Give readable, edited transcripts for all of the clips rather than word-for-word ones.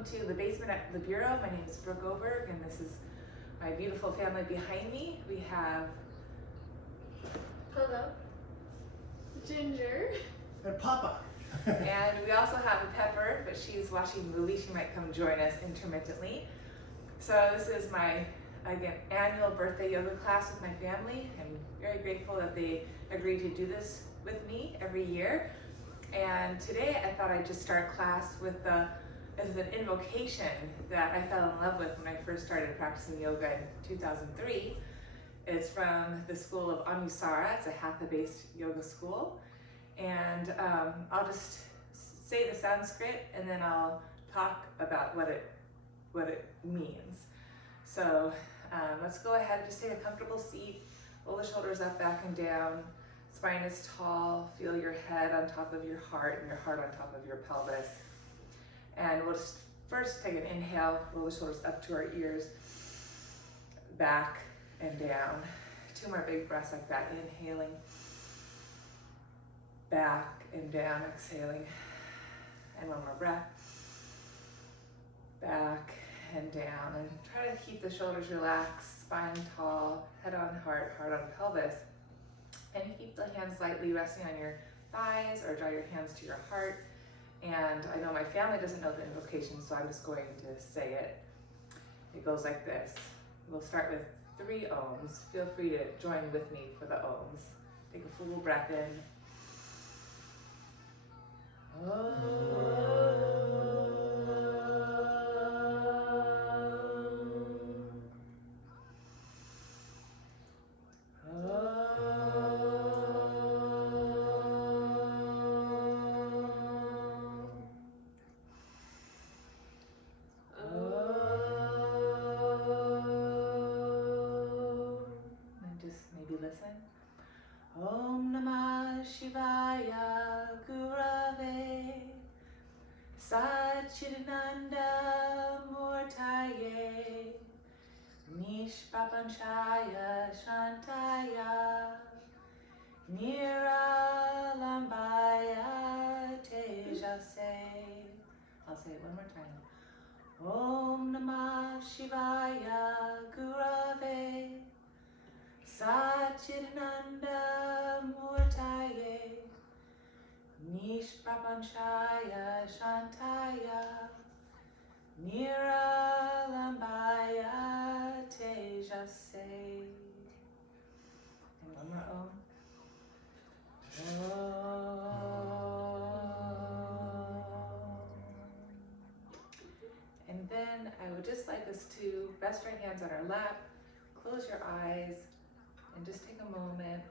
welcome to the basement at the Bureau. My name is Brooke Oberg, and this is my beautiful family behind me. We have... Hello. Ginger. And Papa. And we also have a Pepper, but she's watching movies. She might come join us intermittently. So this is my, again, annual birthday yoga class with my family. I'm very grateful that they agreed to do this with me every year. And today I thought I'd just start class with an invocation that I fell in love with when I first started practicing yoga in 2003. It's from the school of Anusara. It's a hatha-based yoga school. And I'll just say the Sanskrit and then I'll talk about what it means. So let's go ahead, just take a comfortable seat, roll the shoulders up, back and down. Spine is tall, feel your head on top of your heart and your heart on top of your pelvis. And we'll just first take an inhale, roll the shoulders up to our ears, back and down. 2 more big breaths like that, inhaling, back and down, exhaling. And 1 more breath, back and down. And try to keep the shoulders relaxed, spine tall, head on heart, heart on pelvis. And keep the hands lightly resting on your thighs or draw your hands to your heart. And I know my family doesn't know the invocation, so I'm just going to say it. It goes like this. We'll start with 3 ohms. Feel free to join with me for the ohms. Take a full breath in. Om Namah Shivaya Gurave Satchidananda Murtaye Nishpapanchaya Shantaya Niralambaya Tejase. I'll say it 1 more time. Om Namah Shivaya Gurave Satchidananda Murtaye Nishprapanchaya Shantaya Niralambaya Tejase. And 1 more Om. And then I would just like us to rest our hands on our lap, close your eyes, and just take a moment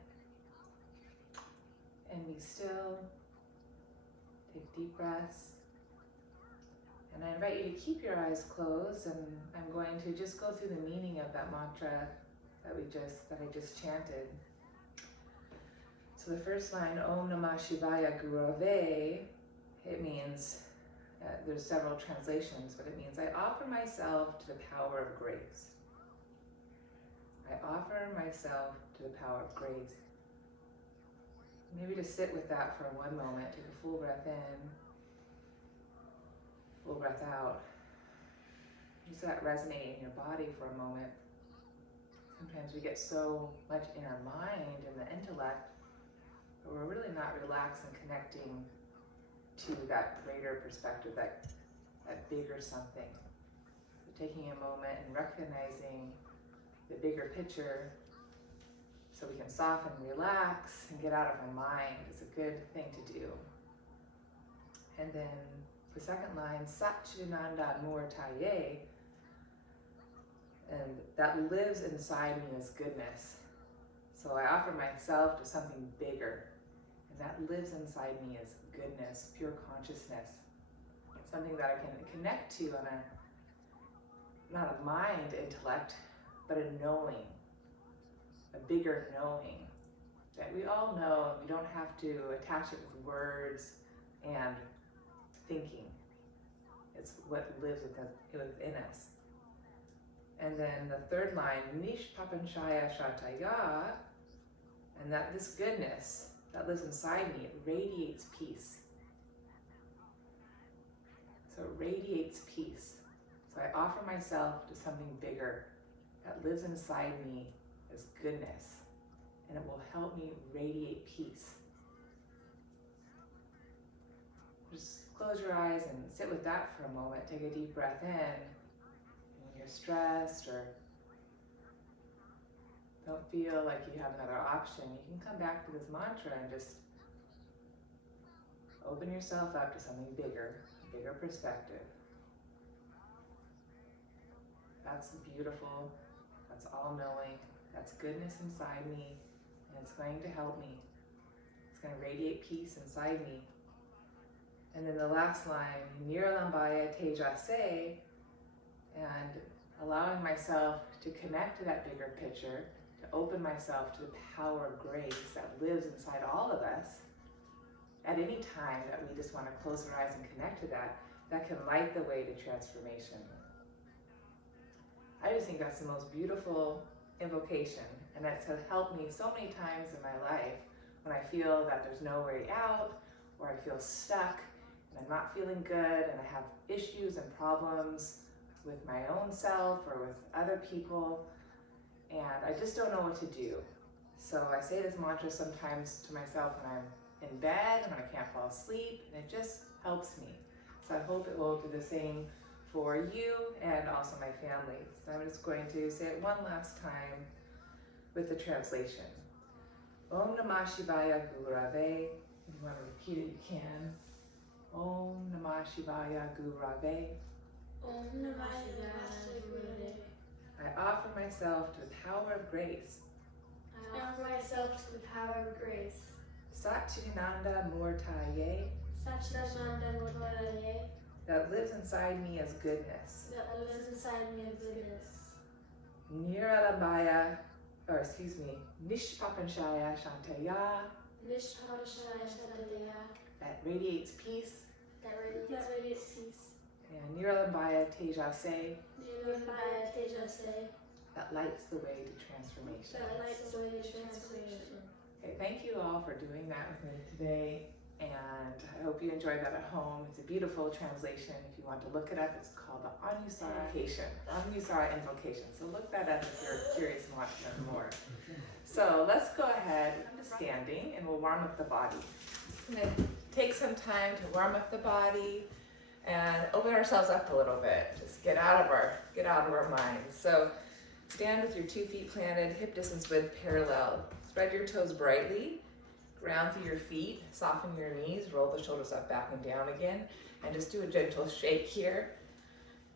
and be still. Take deep breaths. And I invite you to keep your eyes closed, and I'm going to just go through the meaning of that mantra that I just chanted. So the first line, Om Namah Shivaya Gurave, it means, there's several translations, but it means I offer myself to the power of grace. I offer myself to the power of grace. Maybe just sit with that for 1 moment. Take a full breath in, full breath out. Just let that resonate in your body for a moment. Sometimes we get so much in our mind and the intellect, but we're really not relaxed and connecting to that greater perspective, that bigger something. So taking a moment and recognizing the bigger picture so we can soften, relax, and get out of our mind is a good thing to do. And then the second line, Satchidananda Murtaye, and that lives inside me as goodness. So I offer myself to something bigger, and that lives inside me as goodness, pure consciousness, something that I can connect to on not a mind intellect, but a knowing, a bigger knowing that we all know. We don't have to attach it with words and thinking. It's what lives within us. And then the third line, Nishpapanchaya Shataya, and that this goodness that lives inside me, it radiates peace. So So it radiates peace. So I offer myself to something bigger that lives inside me as goodness, and it will help me radiate peace. Just close your eyes and sit with that for a moment. Take a deep breath in. When you're stressed or don't feel like you have another option, you can come back to this mantra and just open yourself up to something bigger, a bigger perspective. That's beautiful, that's all-knowing, that's goodness inside me, and it's going to help me. It's going to radiate peace inside me. And then the last line, Niralambaya Tejase, and allowing myself to connect to that bigger picture, to open myself to the power of grace that lives inside all of us. At any time that we just want to close our eyes and connect to that, that can light the way to transformation. I just think that's the most beautiful invocation, and that's helped me so many times in my life when I feel that there's no way out, or I feel stuck, and I'm not feeling good, and I have issues and problems with my own self or with other people, and I just don't know what to do. So I say this mantra sometimes to myself when I'm in bed and when I can't fall asleep, and it just helps me. So I hope it will do the same for you and also my family. So I'm just going to say it one last time with the translation. Om Namah Shivaya Gurave. If you want to repeat it, you can. Om Namah Shivaya Gurave. Om Namah Shivaya Gurave. I offer myself to the power of grace. I offer myself to the power of grace. Satchitananda Murtaye. Satchitananda Murtaye. That lives inside me as goodness. That lives inside me as goodness. Nishpapanshaya Shantaya. Nishpapanshaya Shantaya. That radiates peace. That radiates peace. And Niralambaya Tejase. Niralambaya Tejase. That lights the way to transformation. That lights the way to transformation. Okay, thank you all for doing that with me today. And I hope you enjoyed that at home. It's a beautiful translation. If you want to look it up, it's called the Anusara Invocation. So look that up if you're curious and want to learn more. So let's go ahead to standing and we'll warm up the body. I'm going to take some time to warm up the body and open ourselves up a little bit. Just get out of our minds. So stand with your 2 feet planted, hip distance width parallel. Spread your toes brightly. Ground through your feet, soften your knees, roll the shoulders up, back, and down again, and just do a gentle shake here.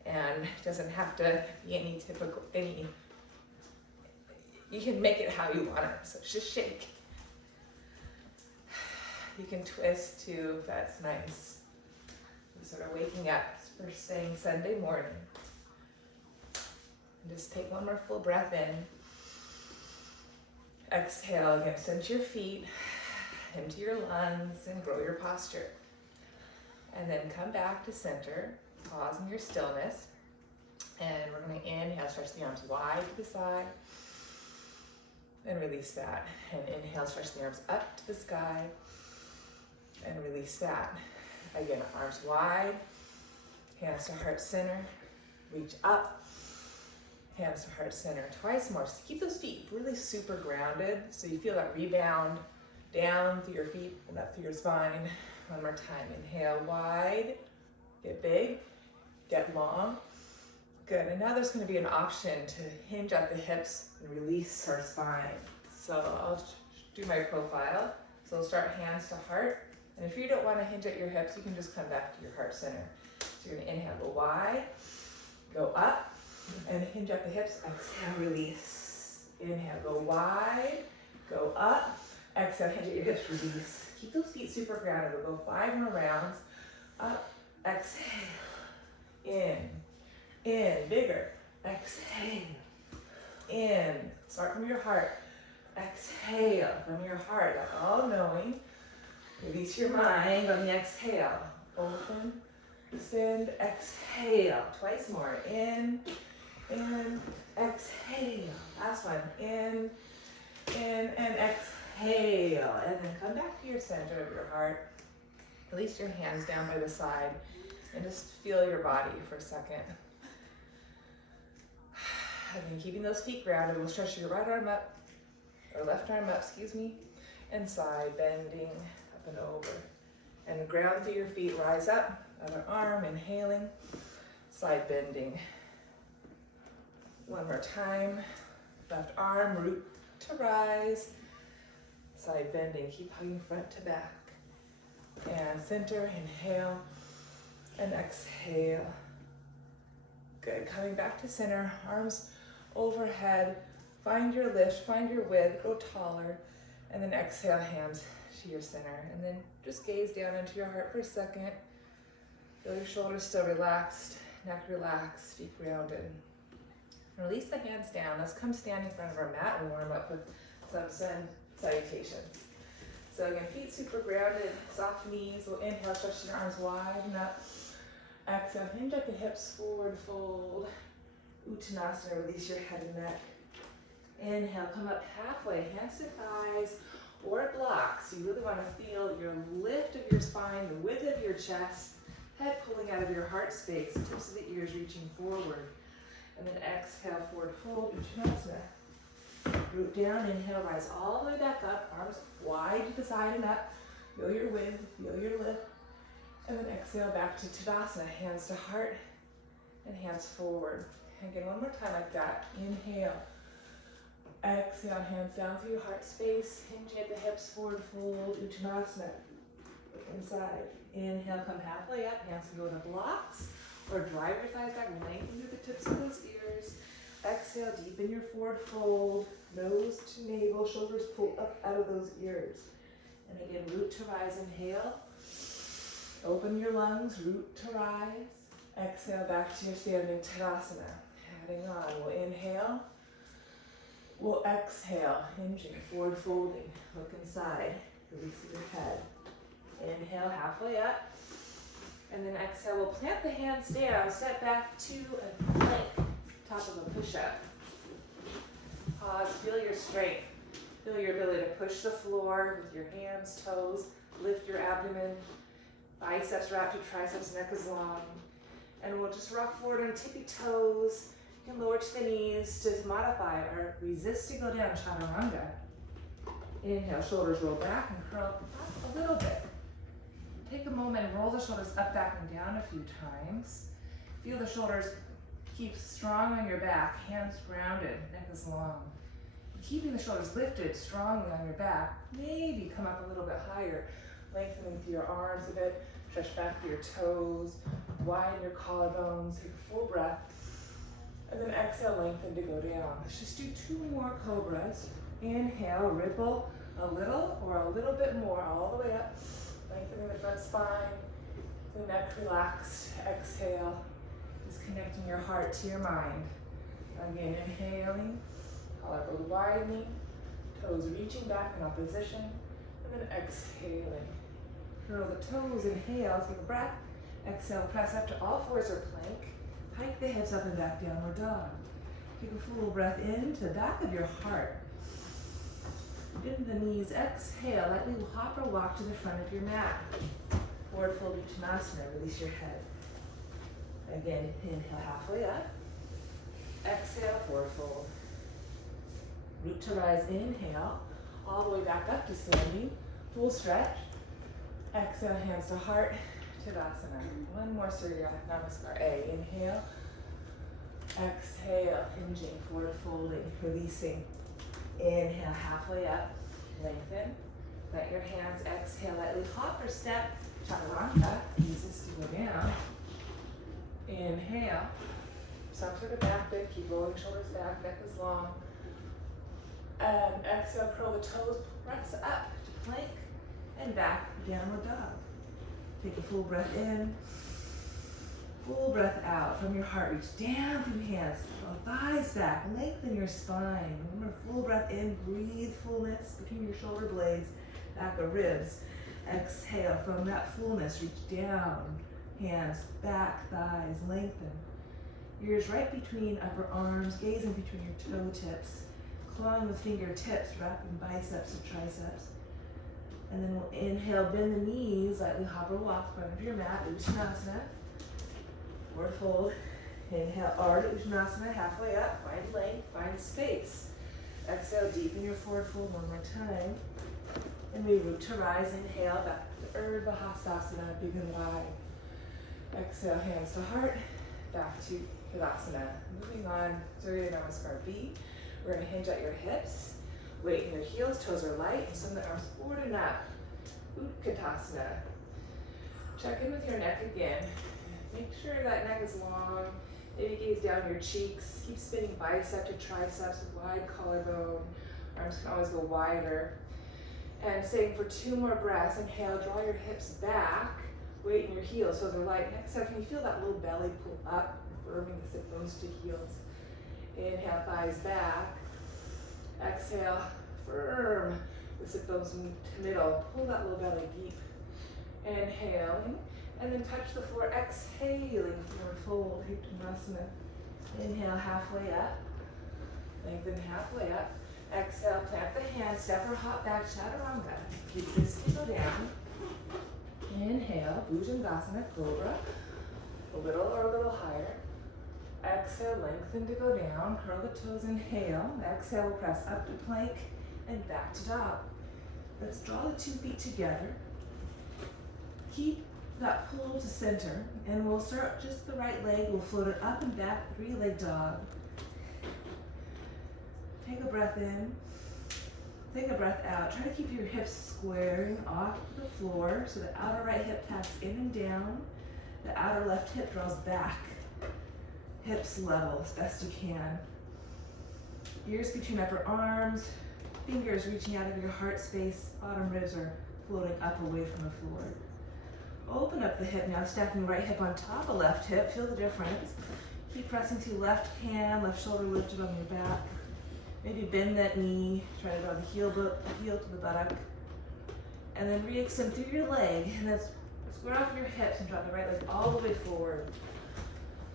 And it doesn't have to be you can make it how you want it, so just shake. You can twist too, if that's nice. You're sort of waking up first thing Sunday morning. And just take one more full breath in. Exhale again, send your feet into your lungs and grow your posture. And then come back to center, pause in your stillness. And we're going to inhale, stretch the arms wide to the side. And release that. And inhale, stretch the arms up to the sky. And release that. Again, arms wide, hands to heart center, reach up. Hands to heart center, twice more. So keep those feet really super grounded so you feel that rebound down through your feet and up through your spine. One more time. Inhale wide, get big, get long. Good. And now there's going to be an option to hinge at the hips and release our spine. So I'll do my profile. So we'll start hands to heart. And if you don't want to hinge at your hips, you can just come back to your heart center. So you're going to inhale, go wide, go up. And hinge at the hips, exhale, release. Inhale, go wide, go up. Exhale, hinge at your hips, release. Keep those feet super grounded. We'll go 5 more rounds. Up, exhale. In, bigger. Exhale. In. Start from your heart. Exhale from your heart, like all knowing. Release your mind on the exhale. Open, extend, exhale. Twice more. In, exhale. Last one. In, and exhale. And then come back to your center of your heart. Release your hands down by the side. And just feel your body for a second. Again, keeping those feet grounded, we'll stretch your right arm up, or left arm up, excuse me, and side bending up and over. And ground through your feet, rise up, other arm, inhaling, side bending. One more time, left arm, root to rise, side bending, keep hugging front to back. And center, inhale, and exhale. Good, coming back to center, arms overhead, find your lift, find your width, go taller, and then exhale, hands to your center. And then just gaze down into your heart for a second. Feel your shoulders still relaxed, neck relaxed, feet grounded. Release the hands down. Let's come stand in front of our mat and warm up with some salutations. So again, feet super grounded, soft knees. We'll inhale, stretch your arms wide and up. Exhale, hinge at the hips, forward fold. Uttanasana, release your head and neck. Inhale, come up halfway, hands to thighs or blocks. You really want to feel your lift of your spine, the width of your chest, head pulling out of your heart space, tips of the ears reaching forward. And then exhale, forward fold, Uttanasana. Root down, inhale, rise all the way back up, arms wide to the side and up. Feel your width, feel your lift. And then exhale back to Tadasana, hands to heart and hands forward. Again, one more time like that. Inhale. Exhale, hands down through your heart space. Hinge at the hips, forward fold, Uttanasana. Look inside. Inhale, come halfway up, hands can go to blocks or drive your thighs back, lengthen through the tips of those ears. Exhale, deepen your forward fold, nose to navel, shoulders pull up out of those ears. And again, root to rise, inhale. Open your lungs, root to rise. Exhale, back to your standing Tadasana. Adding on, we'll inhale. We'll exhale, hinging, forward folding. Look inside, releasing your head. Inhale, halfway up. And then exhale, we'll plant the hands down, step back to a plank, top of a push-up. Pause, feel your strength. Feel your ability to push the floor with your hands, toes, lift your abdomen, biceps wrapped, your triceps, neck is long. And we'll just rock forward on tippy toes. You can lower to the knees to modify or resist to go down, chaturanga. Inhale, shoulders roll back and curl up a little bit. Take a moment and roll the shoulders up, back, and down a few times. Feel the shoulders keep strong on your back, hands grounded, neck is long. Keeping the shoulders lifted strongly on your back, maybe come up a little bit higher, lengthening through your arms a bit, stretch back through your toes, widen your collarbones, take a full breath, and then exhale, lengthen to go down. Let's just do 2 more cobras. Inhale, ripple a little or a little bit more, all the way up, lengthening the front spine, the neck relaxed. Exhale, just connecting your heart to your mind. Again, inhaling, collarbone widening, toes reaching back in opposition, and then exhaling. Curl the toes, inhale, take a breath. Exhale, press up to all fours or plank. Hike the hips up and back, downward dog. Take a full breath in to the back of your heart. Bend the knees, exhale, lightly hop or walk to the front of your mat. Forward fold Uttanasana, release your head. Again, inhale halfway up. Exhale, forward fold. Root to rise, inhale, all the way back up to standing, full stretch. Exhale, hands to heart, Tadasana. One more Surya Namaskar. Inhale, exhale, hinging, forward folding, releasing. Inhale, halfway up, lengthen. Let your hands exhale, lightly hop or step, chaturanga, eases to go down. Inhale, some sort of back bend, keep rolling shoulders back, neck is long. And exhale, curl the toes, press up to plank and back, downward dog. Take a full breath in, full breath out from your heart. Reach down through hands, draw thighs back, lengthen your spine. Remember, full breath in, breathe fullness between your shoulder blades, back of ribs. Exhale, from that fullness, reach down, hands, back, thighs, lengthen. Ears right between upper arms, gazing between your toe tips. Clawing with fingertips, wrapping biceps and triceps. And then we'll inhale, bend the knees, lightly hop or walk front of your mat, Uttanasana. Forward fold. Inhale, Ardha Uttanasana, halfway up. Find length, find space. Exhale, deepen your forward fold one more time. And we root to rise. Inhale, back to Urdhva Hastasana, big and wide. Exhale, hands to heart, back to Tadasana. Moving on, Surya Namaskar B. We're gonna hinge at your hips, weight in your heels, toes are light, and send the arms forward and up. Utkatasana. Check in with your neck again. Make sure that neck is long. Maybe gaze down your cheeks. Keep spinning bicep to triceps with wide collarbone. Arms can always go wider. And staying for 2 more breaths. Inhale, draw your hips back. Weight in your heels, so they're light. Exhale, can you feel that little belly pull up, firming the sit bones to heels? Inhale, thighs back. Exhale, firm the sit bones to middle. Pull that little belly deep. Inhaling, and then touch the floor. Exhaling, forward fold, Uttanasana. Inhale, halfway up. Lengthen halfway up. Exhale, plant the hands, step or hop back, chaturanga. Keep this to go down. Inhale, Bhujangasana, Cobra. A little or a little higher. Exhale, lengthen to go down. Curl the toes, inhale. Exhale, press up to plank and back to dog. Let's draw the 2 feet together. Keep that pull to center, and we'll start just the right leg. We'll float it up and back, 3-leg dog. Take a breath in. Take a breath out. Try to keep your hips squaring off the floor so the outer right hip tacks in and down. The outer left hip draws back. Hips level as best you can. Ears between upper arms. Fingers reaching out of your heart space. Bottom ribs are floating up away from the floor. Open up the hip now, stacking right hip on top of left hip. Feel the difference. Keep pressing to left hand, left shoulder lifted on your back. Maybe bend that knee, try to draw the heel to the buttock. And then re-extend through your leg, and then square off your hips and draw the right leg all the way forward.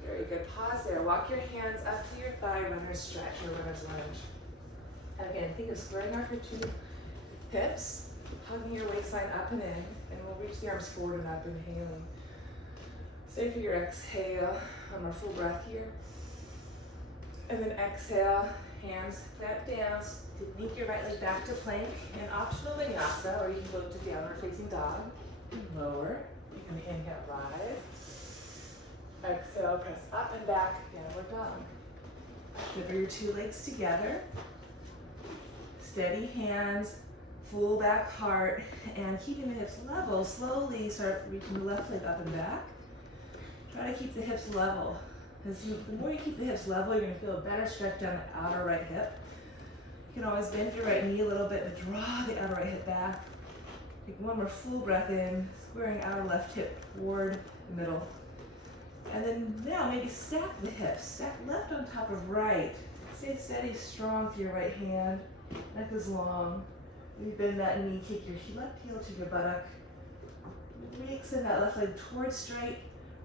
Very good, pause there. Walk your hands up to your thigh, runner's stretch or runner's lunge. Again, think of squaring off your 2 hips, hugging your waistline up and in, and we'll reach the arms forward and up, inhaling. Stay for your exhale, one more full breath here. And then exhale. Hands flat down, sneak your right leg back to plank, and optional vinyasa, or you can go to downward facing dog. Lower, you can inhale, rise. Exhale, press up and back, downward dog. Shiver your 2 legs together. Steady hands, full back heart, and keeping the hips level, slowly start reaching the left leg up and back. Try to keep the hips level. The more you keep the hips level, you're going to feel a better stretch down the outer right hip. You can always bend your right knee a little bit to draw the outer right hip back. Take one more full breath in, squaring outer left hip toward the middle. And then now maybe stack the hips. Stack left on top of right. Stay steady, strong through your right hand. Neck is long. Maybe bend that knee, kick your left heel to your buttock. Re-extend that left leg towards straight.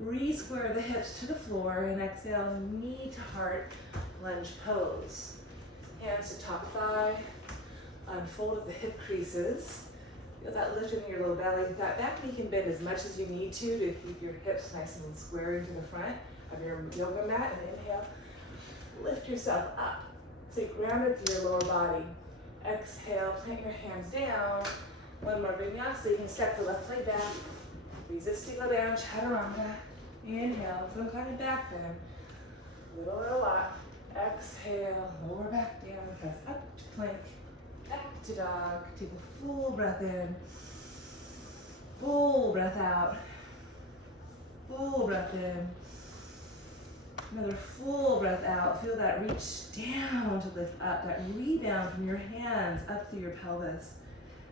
Re-square the hips to the floor and exhale, knee to heart, lunge pose. Hands to top thigh, unfold at the hip creases. Feel that lift in your low belly. That back knee can bend as much as you need to keep your hips nice and squaring to the front of your yoga mat. And inhale, lift yourself up. Stay grounded through your lower body. Exhale, plant your hands down. One more vinyasa, you can step the left leg back. Resist to go down, chaturanga. Inhale, some kind of back bend. Little or a lot. Exhale, lower back down, press up to plank, back to dog. Take a full breath in, full breath out, full breath in. Another full breath out. Feel that reach down to lift up, that rebound from your hands up through your pelvis.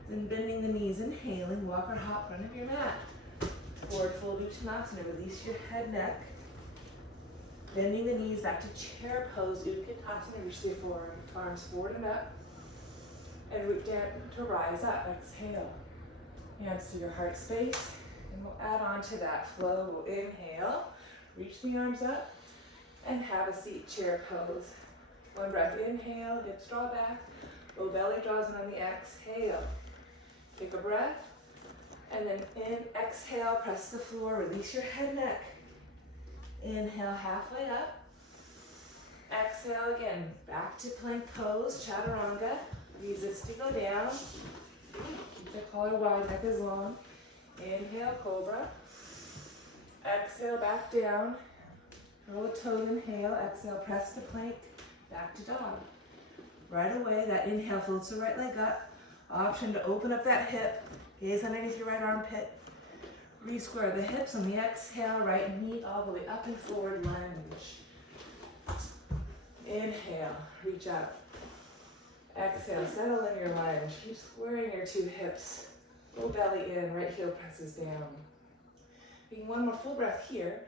Then bending the knees, inhaling, walk or hop front of your mat. Forward fold Uttanasana, release your head, neck. Bending the knees back to chair pose, Utkatasana, reach the forearms forward and up. And root down to rise up, exhale. Hands to your heart space. And we'll add on to that flow. We'll inhale, reach the arms up, and have a seat, chair pose. One breath, inhale, hips draw back. Low belly draws in on the exhale. Take a breath. And then exhale, press the floor, release your head, neck. Inhale, halfway up. Exhale again, back to plank pose, chaturanga. Resist to go down. Keep the collar wide, neck is long. Inhale, cobra. Exhale, back down. Curl the toes, inhale. Exhale, press to plank, back to dog. Right away, that inhale floats the right leg up. Option to open up that hip. Gaze underneath your right armpit. Re-square the hips on the exhale, right knee all the way up and forward, lunge. Inhale, reach up. Exhale, settle in your lunge. Keep squaring your two hips. Low belly in, right heel presses down. Being one more full breath here.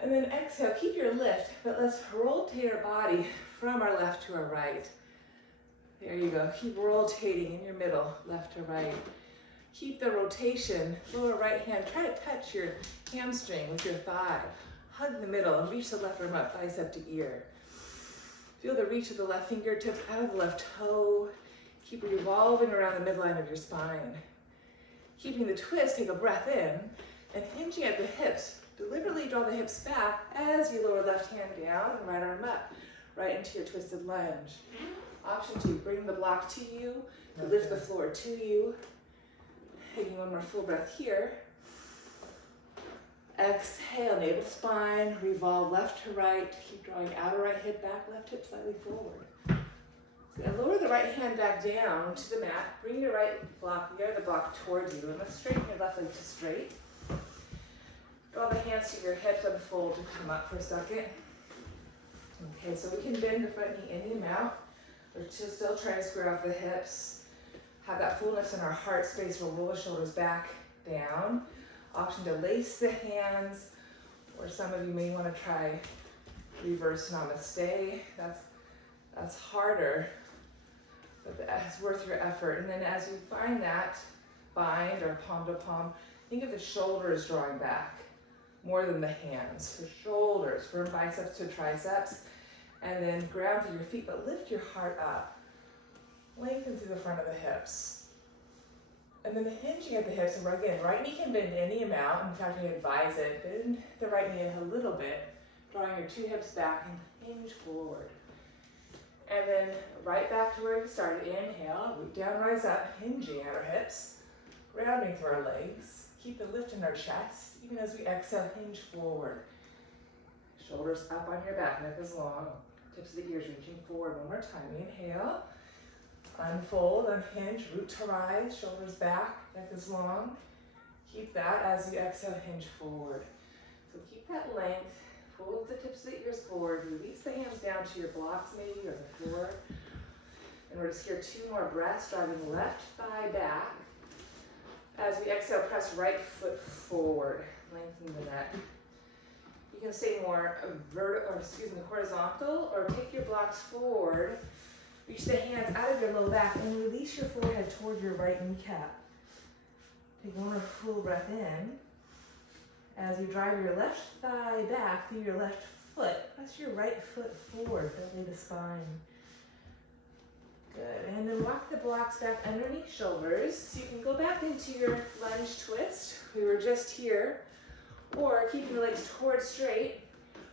And then exhale, keep your lift, but let's rotate our body from our left to our right. There you go. Keep rotating in your middle, left to right. Keep the rotation, lower right hand. Try to touch your hamstring with your thigh. Hug the middle and reach the left arm up, bicep to ear. Feel the reach of the left fingertips out of the left toe. Keep revolving around the midline of your spine. Keeping the twist, take a breath in and hinging at the hips. Deliberately draw the hips back as you lower left hand down and right arm up, right into your twisted lunge. Option 2, bring the block to you, to lift the floor to you. Taking one more full breath here. Exhale, navel spine, revolve left to right. Keep drawing outer right hip back, left hip slightly forward. And lower the right hand back down to the mat. Bring your right block, the other block towards you. And let's straighten your left leg to straight. Draw the hands to your hips, unfold to come up for a second. Okay, so we can bend the front knee any amount. We're just still trying to square off the hips. Have that fullness in our heart space. We'll roll the shoulders back, down. Option to lace the hands, or some of you may want to try reverse namaste. That's harder, but it's worth your effort. And then as you find that bind or palm to palm, think of the shoulders drawing back more than the hands. The shoulders, firm biceps to triceps, and then ground through your feet, but lift your heart up. Lengthen through the front of the hips. And then hinging at the hips, and again, right knee can bend any amount. In fact, I advise it. Bend the right knee a little bit, drawing your two hips back and hinge forward. And then right back to where we started. Inhale, root down, rise up, hinging at our hips, rounding through our legs. Keep the lift in our chest, even as we exhale, hinge forward. Shoulders up on your back, neck is long, tips of the ears reaching forward. One more time. Inhale. Unfold, unhinge, root to rise, shoulders back, neck is long. Keep that as you exhale, hinge forward. So keep that length, fold the tips of the ears forward, release the hands down to your blocks maybe or the floor. And we're just here 2 more breaths, driving left thigh back. As we exhale, press right foot forward, lengthen the neck. You can stay more horizontal, or take your blocks forward. Reach the hands out of your low back and release your forehead toward your right kneecap. Take one more full breath in. As you drive your left thigh back through your left foot, press your right foot forward, belly the spine. Good, and then walk the blocks back underneath shoulders. So you can go back into your lunge twist. We were just here. Or keeping the legs towards straight,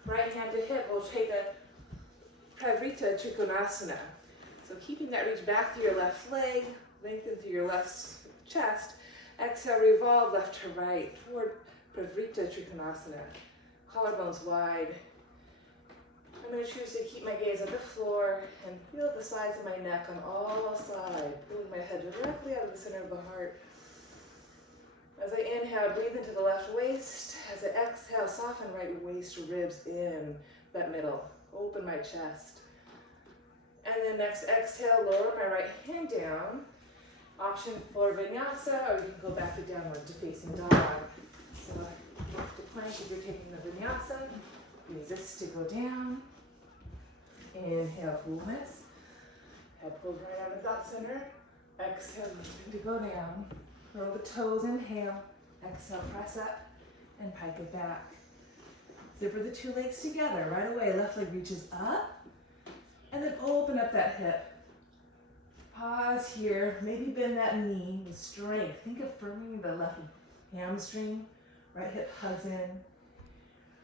right hand to hip, we'll take a pvritta trikonasana. So keeping that reach back through your left leg, lengthen through your left chest. Exhale, revolve left to right toward pvritta trikonasana. Collarbones wide. I'm going to choose to keep my gaze at the floor and feel the sides of my neck on all sides, pulling my head directly out of the center of the heart. As I inhale, breathe into the left waist. As I exhale, soften right waist, ribs in, that middle. Open my chest. And then next exhale, lower my right hand down. Option for vinyasa, or you can go back to downward to facing dog. So back to plank if you're taking the vinyasa. Resist to go down. Inhale, fullness. Head pulled right out of that center. Exhale, lifting to go down. Curl the toes, inhale. Exhale, press up and pike it back. Zipper the 2 legs together. Right away, left leg reaches up. And then open up that hip. Pause here. Maybe bend that knee with strength. Think of firming the left hamstring. Right hip hugs in.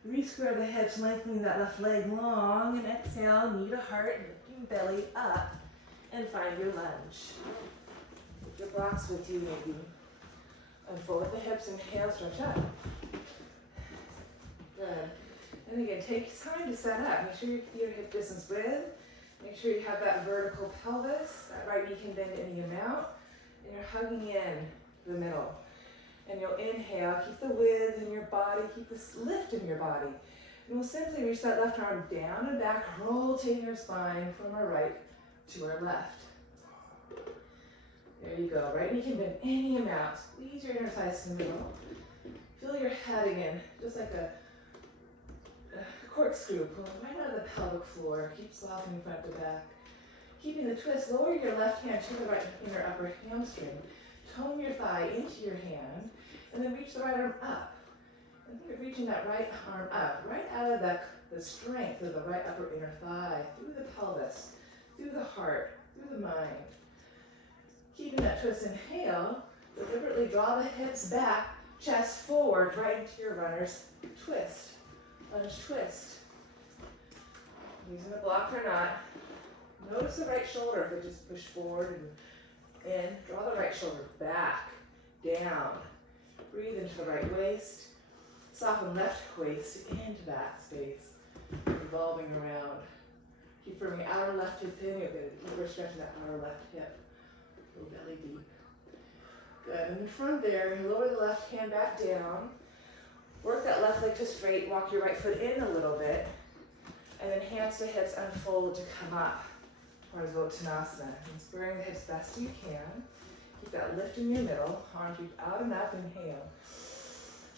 Re-square the hips, lengthening that left leg long, and exhale, knee to heart, lifting belly up, and find your lunge. Take your blocks with you maybe. Unfold the hips, inhale, stretch up. Good. And again, take time to set up. Make sure you keep your hip distance width. Make sure you have that vertical pelvis. That right knee can bend any amount. And you're hugging in the middle. And you'll inhale, keep the width in your body, keep this lift in your body. And we'll simply reach that left arm down and back, rotating your spine from our right to our left. There you go. Right knee can bend any amount. Squeeze your inner thighs to the middle. Feel your head again, just like a corkscrew, pulling right out of the pelvic floor. Keep softening front to back. Keeping the twist, lower your left hand to the right inner upper hamstring. Tone your thigh into your hand, and then reach the right arm up. And think of reaching that right arm up, right out of the strength of the right upper inner thigh, through the pelvis, through the heart, through the mind. Keeping that twist, inhale, deliberately draw the hips back, chest forward, right into your runner's twist. Lunge twist. Using the block or not. Notice the right shoulder if it just pushed forward and in. Draw the right shoulder back, down. Breathe into the right waist. Soften left waist into that space. Revolving around. Keep firming outer left hip in. You're going to keep stretching that outer left hip. Go belly deep. Good. And then from there, you lower the left hand back down. Work that left leg to straight. Walk your right foot in a little bit. And then hands to hips unfold to come up. Parsvottanasana. Inspiring the hips best you can. Keep that lift in your middle. Arms reach out and up. Inhale.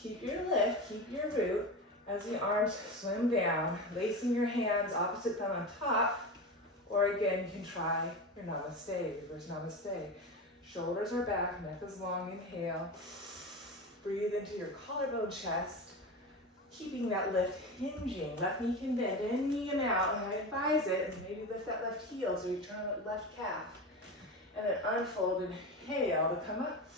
Keep your lift. Keep your root. As the arms swim down, lacing your hands, opposite thumb on top. Or again, you can try your namaste. Reverse namaste. Shoulders are back. Neck is long. Inhale. Breathe into your collarbone chest. Keeping that lift hinging. Left knee can bend any amount. And I advise it. And maybe lift that left heel so you turn that left calf. And then unfold. Inhale to come up.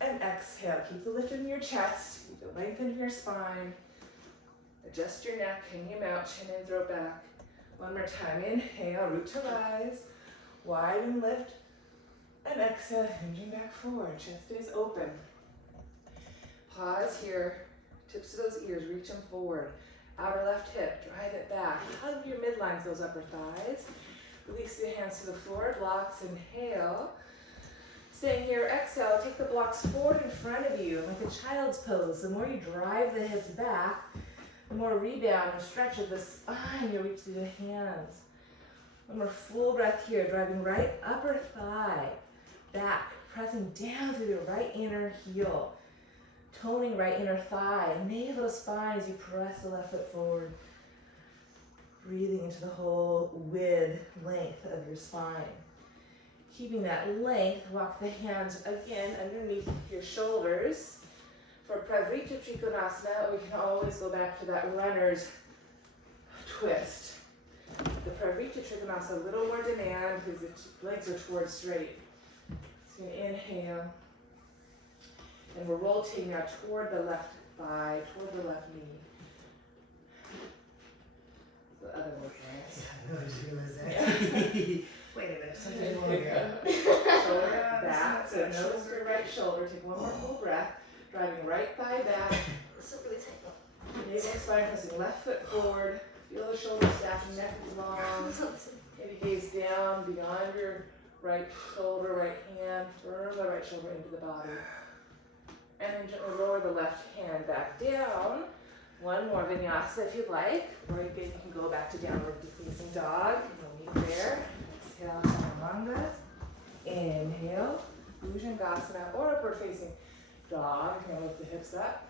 And exhale. Keep the lift in your chest. Keep the length in your spine. Adjust your neck. Hang your mount. Chin in, throat back. One more time. Inhale. Root to rise. Widen lift. And exhale. Hinging back forward. Chest stays open. Pause here. Tips of those ears, reach them forward. Outer left hip, drive it back. Hug your midlines, those upper thighs. Release the hands to the floor, blocks, inhale. Staying here, exhale, take the blocks forward in front of you, like a child's pose. The more you drive the hips back, the more rebound and stretch of the spine you'll reach through the hands. One more full breath here, driving right upper thigh back, pressing down through the right inner heel. Toning right inner thigh, navel to spine as you press the left foot forward. Breathing into the whole width, length of your spine. Keeping that length, walk the hands again underneath your shoulders. For pvritta trikonasana, we can always go back to that runner's twist. The pvritta trikonasana, a little more demand because the legs are towards straight. So you're going to inhale. And we're rotating now toward the left thigh, toward the left knee. The other one, right? Yeah, I know she was there. Wait a minute, something wrong here. Shoulder back, so notice your right shoulder. Take one more full breath. Driving right thigh back. Navel spine, pressing left foot forward. Feel the shoulder stack, neck is long. Maybe gaze down beyond your right shoulder, right hand. Firm the right shoulder into the body. And then gently lower the left hand back down. One more vinyasa if you'd like. Or again, you can go back to downward facing dog. We'll meet there. Exhale, chaturanga. Inhale, bhujangasana, or upward facing dog. You're gonna lift the hips up.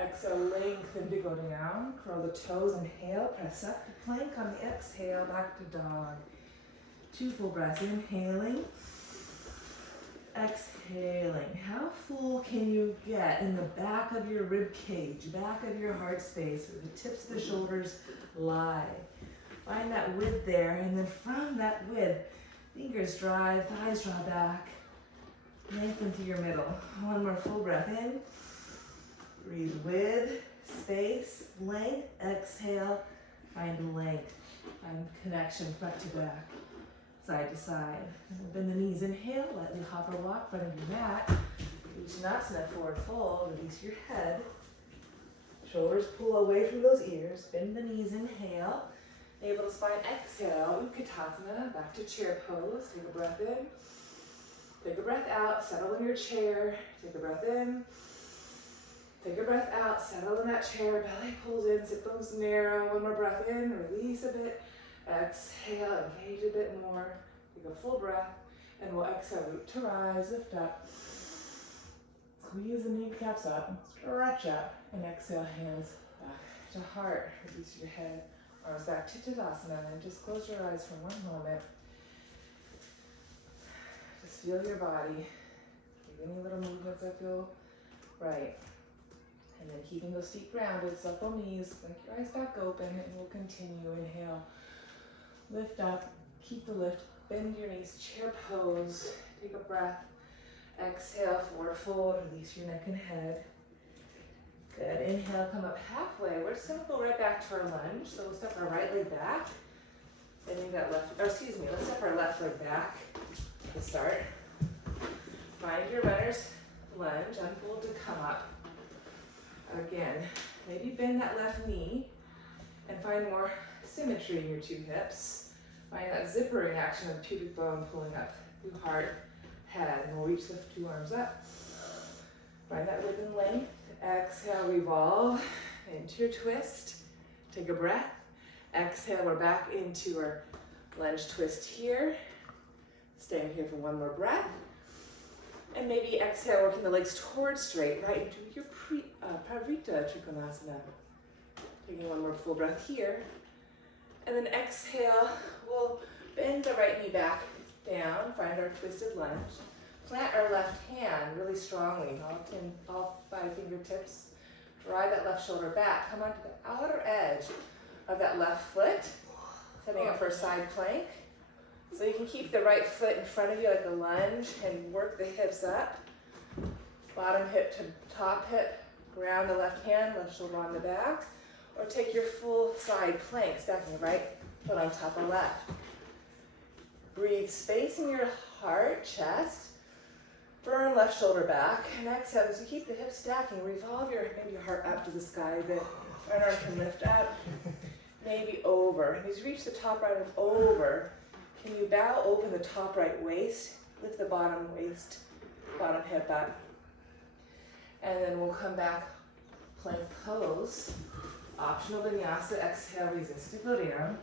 Exhale, lengthen to go down. Curl the toes, inhale, press up to plank on the exhale, back to dog. 2 full breaths, inhaling. Exhaling. How full can you get in the back of your rib cage, back of your heart space, where the tips of the shoulders lie? Find that width there, and then from that width, fingers drive, thighs draw back. Lengthen to your middle. One more full breath in. Breathe with, space, length. Exhale, find length. Find connection front to back, side to side. And we'll bend the knees, inhale, lightly hop or walk front of your mat. Uttanasana, forward fold, release your head. Shoulders pull away from those ears, bend the knees, inhale. Able to spine, exhale, Utkatasana, back to chair pose. Take a breath in, take a breath out, settle in your chair. Take a breath in, take a breath out, settle in that chair, belly pulls in, sit bones narrow. One more breath in, release a bit. Exhale, engage a bit more. Take a full breath, and we'll exhale, root to rise, lift up. Squeeze the kneecaps up, stretch up, and exhale, hands back to heart. Release your head, arms back to Tadasana, and just close your eyes for one moment. Just feel your body. Take any little movements that feel right. And then keeping those feet grounded, supple knees, blink your eyes back open, and we'll continue. Inhale, lift up, keep the lift, bend your knees, chair pose, take a breath. Exhale, forward fold, release your neck and head. Good, inhale, come up halfway. We're just gonna go right back to our lunge. So we'll step our right leg back. Bending that let's step our left leg back to start. Find your runner's lunge, unfold to come up. Again, maybe bend that left knee and find more symmetry in your two hips. Find that zippering action of the pubic bone pulling up through heart, head, and we'll reach the two arms up. Find that width and length. Exhale, revolve into your twist. Take a breath. Exhale, we're back into our lunge twist here. Staying here for one more breath. And maybe exhale, working the legs towards straight, right into your pvritta, trikonasana. Taking one more full breath here. And then exhale, we'll bend the right knee back down, find our twisted lunge. Plant our left hand really strongly, all 5 fingertips. Drive that left shoulder back. Come onto the outer edge of that left foot, setting up for a side plank. So you can keep the right foot in front of you like a lunge and work the hips up. Bottom hip to top hip, ground the left hand, left shoulder on the back. Or take your full side plank, stacking the right foot on top of left. Breathe space in your heart, chest. Firm left shoulder back. And exhale as you keep the hips stacking. Revolve maybe your heart up to the sky a bit. Right arm can lift up, maybe over. And as you reach the top right arm over, can you bow, open the top right waist, lift the bottom waist, bottom hip up. And then we'll come back, plank pose. Optional vinyasa, exhale, resist to go down.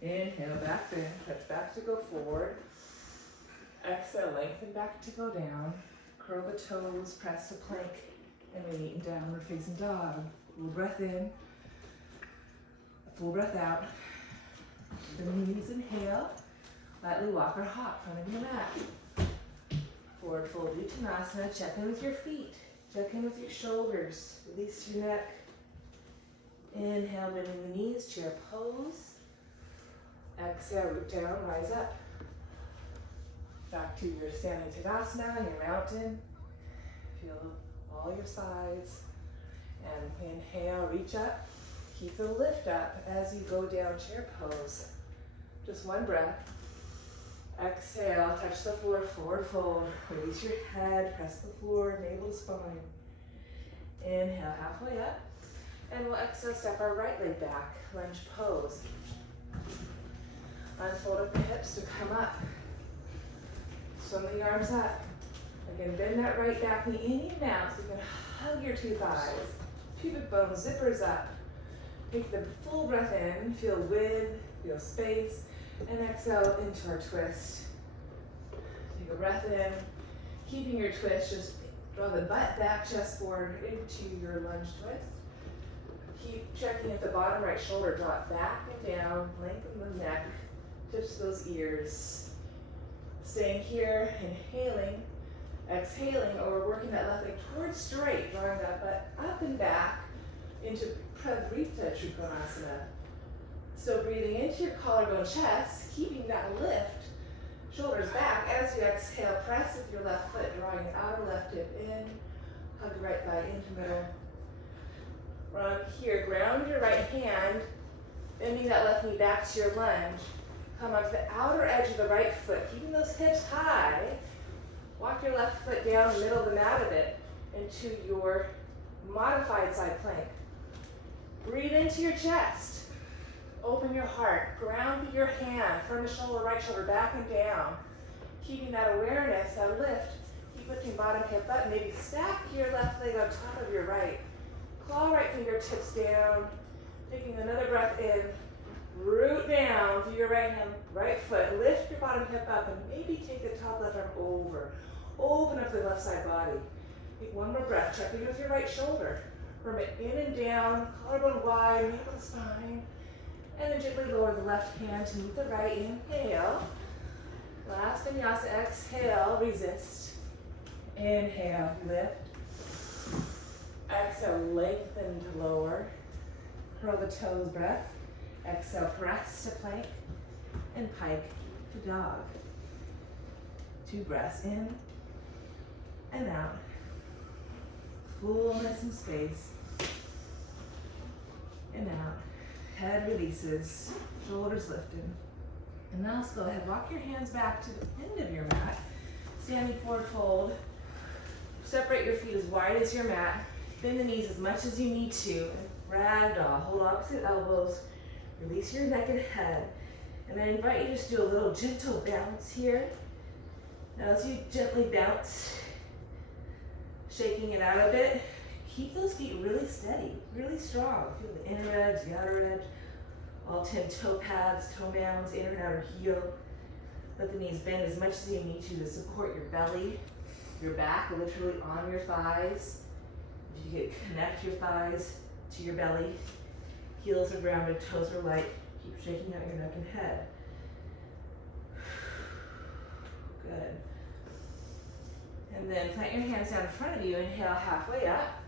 Inhale, back bend, stretch back to go forward. Exhale, lengthen back to go down. Curl the toes, press to plank, and we meet in downward facing dog. Full breath in, full breath out. The knees, inhale. Lightly walk or hop, front of your mat. Forward fold, Uttanasana. Check in with your feet. Check in with your shoulders. Release your neck. Inhale, bending the knees, chair pose. Exhale, root down, rise up. Back to your standing Tadasana, your mountain. Feel all your sides. And inhale, reach up. Keep the lift up as you go down, chair pose. Just one breath. Exhale, touch the floor, forward fold. Release your head, press the floor, navel to spine. Inhale, halfway up. And we'll exhale, step our right leg back, lunge pose. Unfold up the hips to come up. Swim the arms up. Again, bend that right back knee in you now so you can hug your two thighs. Pubic bone zippers up. Take the full breath in, feel width, feel space, and exhale into our twist. Take a breath in, keeping your twist, just draw the butt back, chest forward into your lunge twist. Keep checking at the bottom right shoulder, draw it back and down, lengthen the neck, tips those ears. Staying here, inhaling, exhaling, or we're working that left leg towards straight, drawing that butt up and back into pvritta, trikonasana. So breathing into your collarbone chest, keeping that lift, shoulders back. As you exhale, press with your left foot, drawing the outer left hip in, hug the right thigh into middle, From here, ground your right hand, bending that left knee back to your lunge. Come onto the outer edge of the right foot, keeping those hips high. Walk your left foot down the middle of the mat a bit into your modified side plank. Breathe into your chest. Open your heart. Ground your hand from the shoulder, right shoulder back and down. Keeping that awareness, that lift. Keep lifting bottom hip up. Maybe stack your left leg on top of your right. Claw right fingertips down. Taking another breath in. Root down through your right hand, right foot. Lift your bottom hip up and maybe take the top left arm over. Open up the left side body. Take one more breath. Check in with your right shoulder. From it in and down, collarbone wide, navel to spine. And then gently lower the left hand to meet the right. Inhale. Last vinyasa, exhale, resist. Inhale, lift. Exhale, lengthen to lower. Curl the toes, breath. Exhale, press to plank. And pike to dog. 2 breaths in and out. Fullness and space. And out. Head releases, shoulders lifted. And now let's go ahead, walk your hands back to the end of your mat. Standing forward fold. Separate your feet as wide as your mat. Bend the knees as much as you need to. And ragdoll, hold opposite elbows. Release your neck and head. And I invite you to just do a little gentle bounce here. Now as you gently bounce, shaking it out a bit, keep those feet really steady, really strong. Feel the inner edge, the outer edge, all 10 toe pads, toe mounds, inner and outer heel. Let the knees bend as much as you need to support your belly, your back, literally on your thighs. If you could connect your thighs to your belly, heels are grounded, toes are light. Keep shaking out your neck and head. Good. And then plant your hands down in front of you. Inhale halfway up.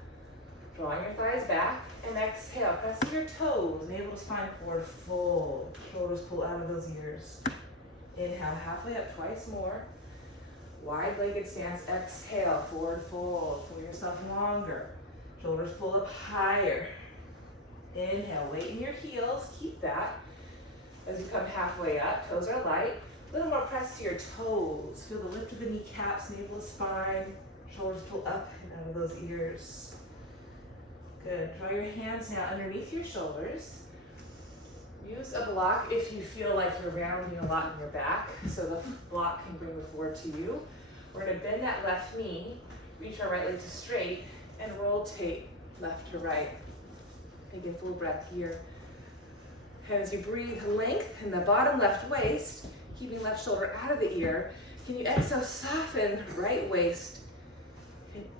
Drawing your thighs back. And exhale, press your toes. Navel to spine forward, fold. Shoulders pull out of those ears. Inhale, halfway up, twice more. Wide-legged stance. Exhale, forward fold. Pull yourself longer. Shoulders pull up higher. Inhale, weight in your heels. Keep that. As you come halfway up, toes are light. A little more press to your toes. Feel the lift of the kneecaps, navel to spine. Shoulders pull up and out of those ears. Good. Draw your hands now underneath your shoulders. Use a block if you feel like you're rounding a lot in your back, so the block can bring the floor to you. We're going to bend that left knee, reach our right leg to straight, and rotate left to right. Take a full breath here. And as you breathe, lengthen the bottom left waist, keeping left shoulder out of the ear. Can you exhale, soften right waist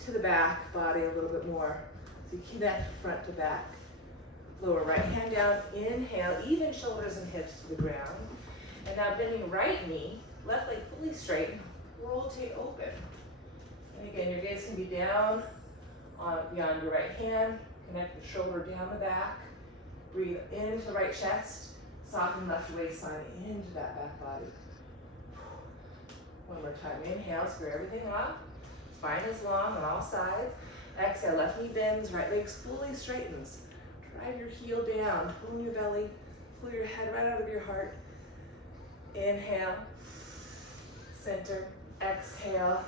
to the back body a little bit more. So you connect front to back. Lower right hand down, inhale, even shoulders and hips to the ground. And now bending right knee, left leg fully straight, rotate open. And again, your gaze can be down beyond your right hand. Connect the shoulder down the back. Breathe into the right chest. Soften left waistline into that back body. One more time. Inhale, square everything up. Spine is long on all sides. Exhale, left knee bends, right leg fully straightens. Drive your heel down, open your belly, pull your head right out of your heart. Inhale, center, exhale.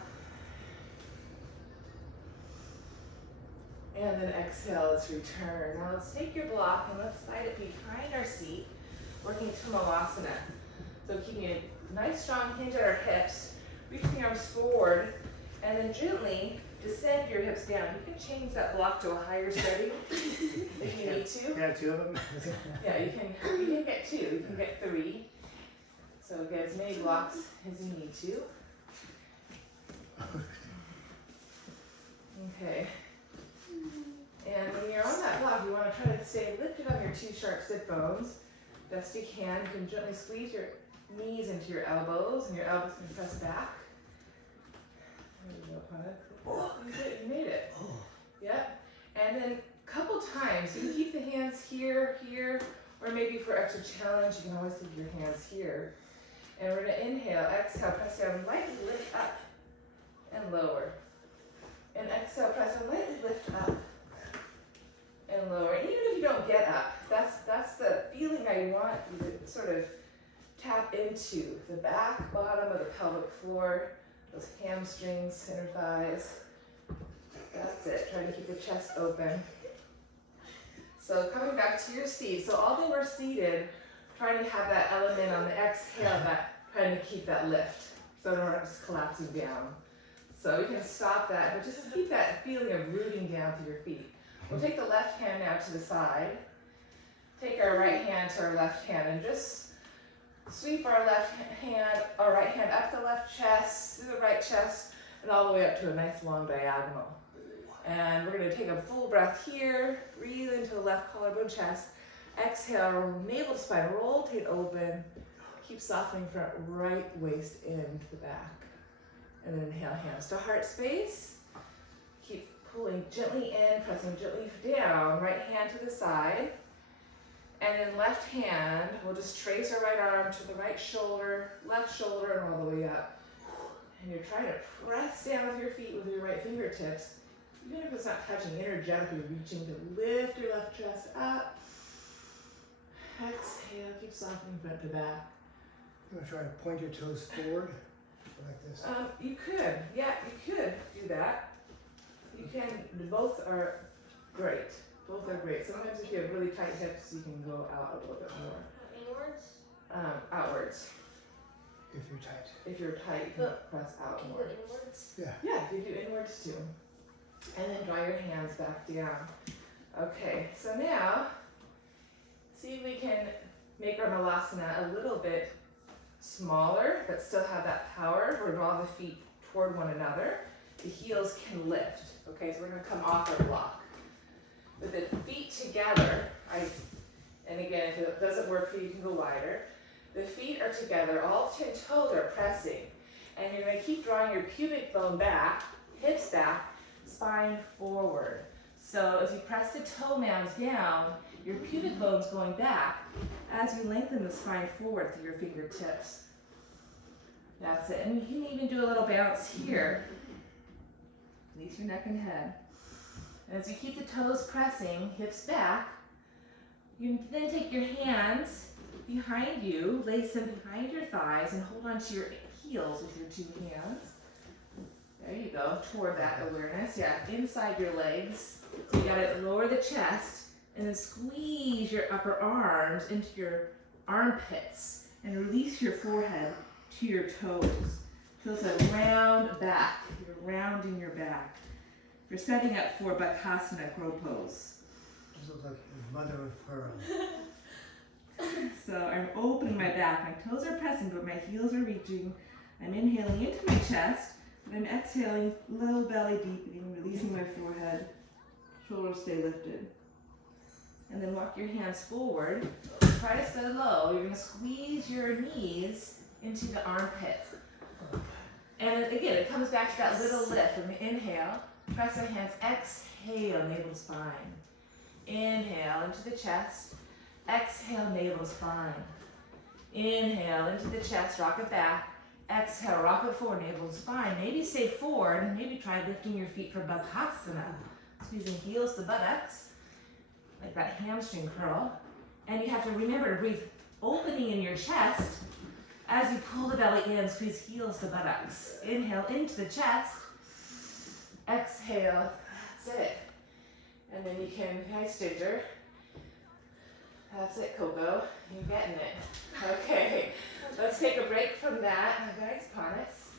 And then exhale, let's return. Now let's take your block and let's slide it behind our seat, working to navasana. So keeping a nice strong hinge at our hips, reach the arms forward, and then gently descend your hips down. You can change that block to a higher setting if you need to. You have 2 of them? Yeah, you can get 2, you can get 3. So get as many blocks as you need to. Okay. And when you're on that block, you want to try to stay lifted on your 2 sharp sit bones. Best you can. You can gently squeeze your knees into your elbows, and your elbows can press back. There you go, Connor. Oh, you made it. Oh. Yep. And then a couple times, you can keep the hands here, or maybe for extra challenge, you can always keep your hands here. And we're going to inhale, exhale, press down, lightly lift up and lower. And exhale, press down, lightly lift up and lower. into the back bottom of the pelvic floor, those hamstrings, inner thighs. That's it. Try to keep the chest open. So coming back to your seat. So although we're seated, trying to have that element on the exhale, that trying to keep that lift, so we're not just collapsing down. So you can stop that, but just keep that feeling of rooting down through your feet. We'll take the left hand now to the side. Take our right hand to our left hand and just sweep our right hand up the left chest, through the right chest, and all the way up to a nice long diagonal. And we're going to take a full breath here. Breathe into the left collarbone chest. Exhale, navel to spine, rotate open. Keep softening front, right waist into the back. And then inhale, hands to heart space. Keep pulling gently in, pressing gently down. Right hand to the side. And then left hand, we'll just trace our right arm to the right shoulder, left shoulder, and all the way up. And you're trying to press down with your feet with your right fingertips. Even if it's not touching, energetically reaching to lift your left chest up. Exhale, keep softening front to back. You want to try to point your toes forward, like this? You could do that. You can, both are great. Both are great. Sometimes if you have really tight hips, you can go out a little bit more. Inwards? Outwards. If you're tight. If you're tight, you can press out Can you more. go inwards? Yeah. Yeah, you do inwards too. And then draw your hands back down. Okay, so now, see if we can make our balasana a little bit smaller, but still have that power. We'll draw the feet toward one another. The heels can lift. Okay, so we're gonna come off our block. With the feet together, and again, if it doesn't work for you, you can go wider. The feet are together, all 10 toes are pressing. And you're gonna keep drawing your pubic bone back, hips back, spine forward. So as you press the toe mounds down, your pubic bone's going back as you lengthen the spine forward through your fingertips. That's it. And you can even do a little bounce here. Release your neck and head. And as you keep the toes pressing, hips back, you can then take your hands behind you, lace them behind your thighs, and hold onto your heels with your two hands. There you go, toward that awareness. Yeah, inside your legs. So you gotta lower the chest and then squeeze your upper arms into your armpits and release your forehead to your toes. So it's a round back. You're rounding your back. You're setting up for bakasana, crow pose. This looks like the mother of pearl. So I'm opening my back. My toes are pressing, but my heels are reaching. I'm inhaling into my chest. And I'm exhaling, little belly deepening, releasing my forehead. Shoulders stay lifted. And then walk your hands forward. Try to stay low. You're going to squeeze your knees into the armpit. And again, it comes back to that little lift. When we inhale, press our hands, exhale, navel to spine. Inhale into the chest. Exhale, navel to spine. Inhale into the chest, rock it back. Exhale, rock it forward, navel to spine. Maybe stay forward and maybe try lifting your feet for bakasana. Squeezing heels to buttocks, like that hamstring curl. And you have to remember to breathe opening in your chest as you pull the belly in, squeeze heels to buttocks. Inhale into the chest. Exhale, that's it. And then you can, nice ginger. That's it, Coco. You're getting it. Okay, let's take a break from that. Guys, panas.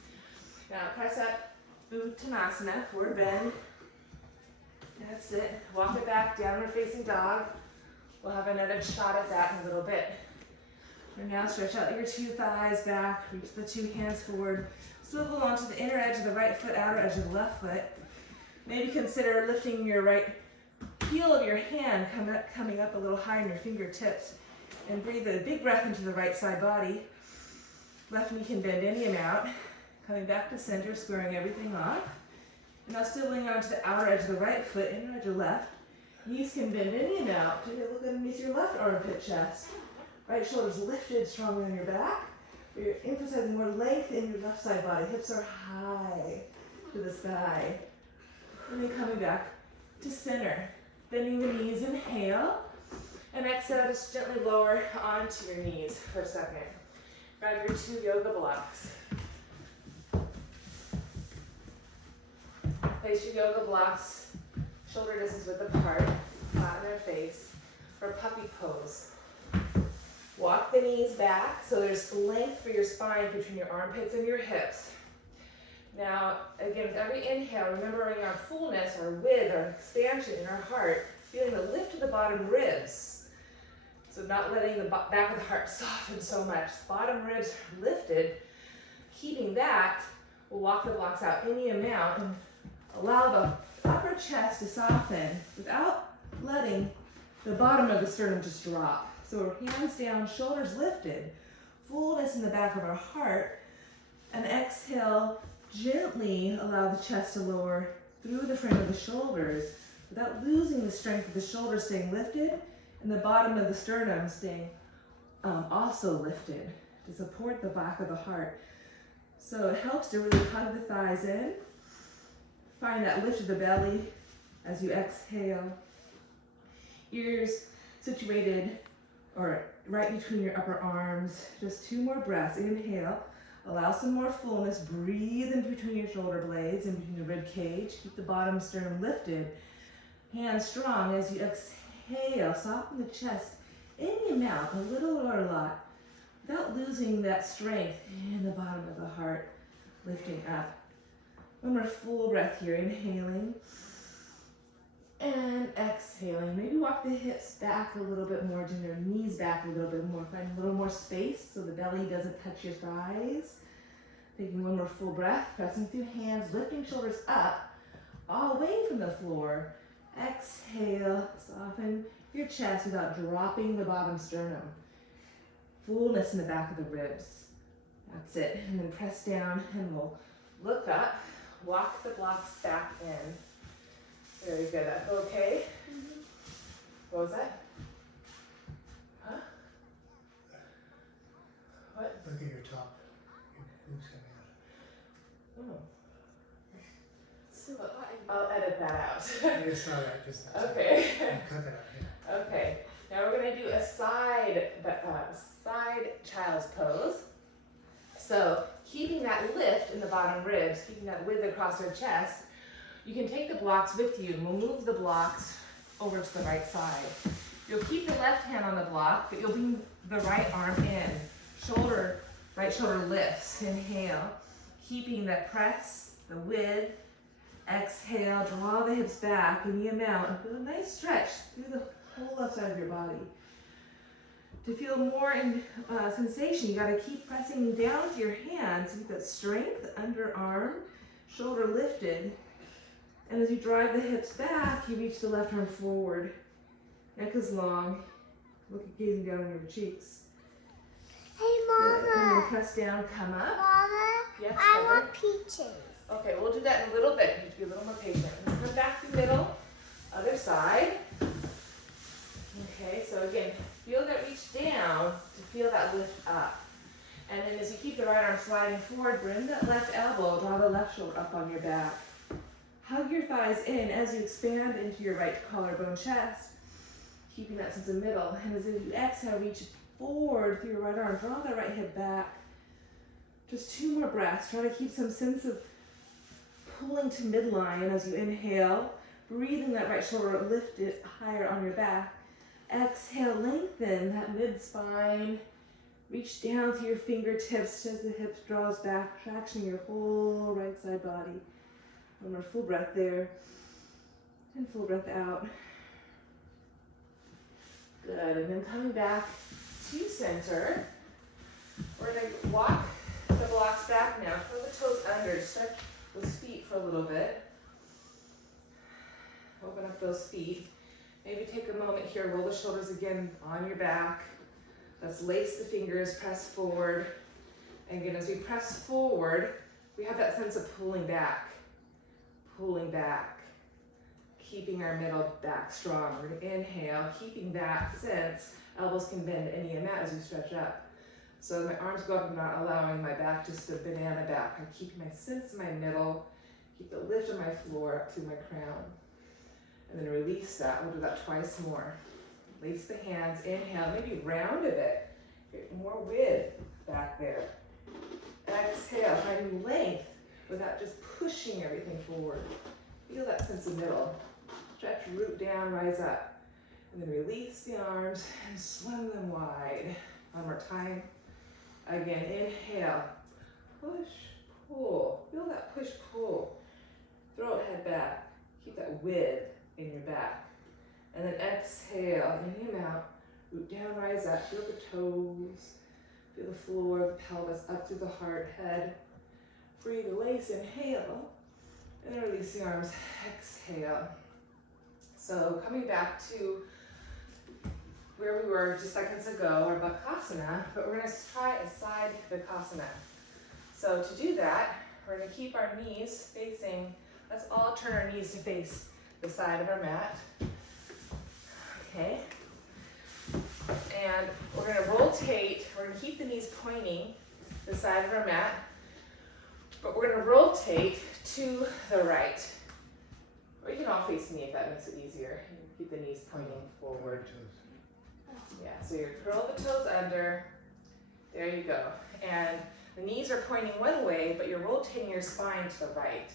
Now press up, uttanasana, forward bend. That's it. Walk it back, downward facing dog. We'll have another shot at that in a little bit. And now stretch out your two thighs back, reach the two hands forward. Swivel onto the inner edge of the right foot, outer edge of the left foot. Maybe consider lifting your right heel of your hand coming up a little higher in your fingertips, and breathe a big breath into the right side body. Left knee can bend any amount. Coming back to center, squaring everything off. And now swiveling onto the outer edge of the right foot, inner edge of left. Knees can bend any amount. Take a look underneath your left armpit chest. Right shoulder's lifted, strongly on your back. You're emphasizing more length in your left side body. Hips are high to the sky. And then coming back to center. Bending the knees, inhale. And exhale, just gently lower onto your knees for a second. Grab your 2 yoga blocks. Place your yoga blocks shoulder distance width apart, flat in their face, for puppy pose. Walk the knees back so there's length for your spine between your armpits and your hips. Now, again, with every inhale, remembering our fullness, our width, our expansion in our heart, feeling the lift of the bottom ribs. So not letting the back of the heart soften so much. Bottom ribs are lifted. Keeping that, we'll walk the blocks out any amount and allow the upper chest to soften without letting the bottom of the sternum just drop. So hands down, shoulders lifted, fullness in the back of our heart, and exhale, gently allow the chest to lower through the front of the shoulders without losing the strength of the shoulders staying lifted and the bottom of the sternum staying also lifted to support the back of the heart. So it helps to really hug the thighs in. Find that lift of the belly as you exhale. Ears situated or right between your upper arms. Just 2 more breaths. Inhale. Allow some more fullness. Breathe in between your shoulder blades, in between your rib cage. Keep the bottom sternum lifted. Hands strong as you exhale. Soften the chest any amount, a little or a lot, without losing that strength in the bottom of the heart, lifting up. One more full breath here. Inhaling and exhaling. Maybe walk the hips back a little bit more, bring your knees back a little bit more. Find a little more space so the belly doesn't touch your thighs. Taking one more full breath, pressing through hands, lifting shoulders up, all away from the floor. Exhale, soften your chest without dropping the bottom sternum. Fullness in the back of the ribs. That's it. And then press down and we'll look up, walk the blocks back in. Very good. That feel okay? Mm-hmm. What was that? Huh? What? Look at your top. Your boobs coming out. Oh. So I'll edit that out. I just saw that just now. Okay. Cut that out, yeah. Okay. Now we're going to do a side child's pose. So keeping that lift in the bottom ribs, keeping that width across our chest. You can take the blocks with you and we'll move the blocks over to the right side. You'll keep the left hand on the block, but you'll bring the right arm in. Right shoulder lifts. Inhale. Keeping that press, the width. Exhale, draw the hips back in the amount and feel a nice stretch through the whole left side of your body. To feel more sensation, you gotta keep pressing down with your hands. Keep that strength, underarm, shoulder lifted. And as you drive the hips back, you reach the left arm forward. Neck is long. Gazing down on your cheeks. Hey, Mama. Good. And then press down, come up. Mama, Yes, I Heather? want peaches. Okay, we'll do that in a little bit. You have to be a little more patient. Let's come back to the middle. Other side. Okay, so again, feel that reach down to feel that lift up. And then as you keep the right arm sliding forward, bring that left elbow, draw the left shoulder up on your back. Hug your thighs in as you expand into your right collarbone chest, keeping that sense of middle. And as you exhale, reach forward through your right arm, draw that right hip back. Just 2 more breaths. Try to keep some sense of pulling to midline as you inhale, breathing that right shoulder lifted higher on your back. Exhale, lengthen that mid-spine. Reach down to your fingertips as the hips draws back, traction your whole right side body. One more full breath there, and full breath out. Good, and then coming back to center, we're gonna walk the blocks back now. Pull the toes under, stretch those feet for a little bit. Open up those feet. Maybe take a moment here, roll the shoulders again on your back. Let's lace the fingers, press forward. And again, as we press forward, we have that sense of pulling back, keeping our middle back strong. We're gonna inhale, keeping that sense. Elbows can bend any amount as we stretch up. So my arms go up, I'm not allowing my back just to banana back. I keep my sense in my middle, keep the lift of my floor up through my crown. And then release that. We'll do that twice more. Lace the hands, inhale, maybe round a bit. Get more width. back there. Exhale, finding length without just pushing everything forward. Feel that sense of middle. Stretch, root down, rise up. And then release the arms and swing them wide. One more time. Again, inhale. Push, pull. Feel that push, pull. Throat, head back. Keep that width in your back. And then exhale, in your mouth. Root down, rise up. Feel the toes. Feel the floor, the pelvis up through the heart, head. Breathe, release, inhale. And then release the arms, exhale. So coming back to where we were just seconds ago, our bakasana, but we're gonna try a side bakasana. So to do that, we're gonna keep our knees facing, let's all turn our knees to face the side of our mat. Okay. And we're gonna rotate, we're gonna keep the knees pointing the side of our mat, but we're gonna rotate to the right. Or you can all face me if that makes it easier. You can keep the knees pointing forward. Yeah, so you curl the toes under, there you go. And the knees are pointing one way, but you're rotating your spine to the right.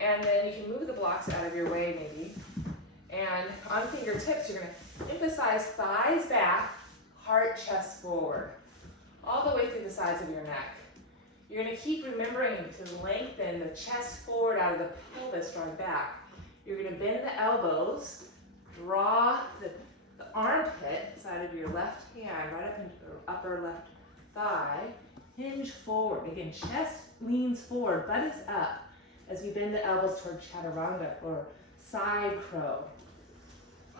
And then you can move the blocks out of your way maybe. And on fingertips, you're gonna emphasize thighs back, heart, chest forward. All the way through the sides of your neck. You're gonna keep remembering to lengthen the chest forward out of the pelvis, drawing back. You're gonna bend the elbows, draw the armpit, side of your left hand, right up into the upper left thigh, hinge forward. Again, chest leans forward, butt is up as we bend the elbows toward chaturanga or side crow.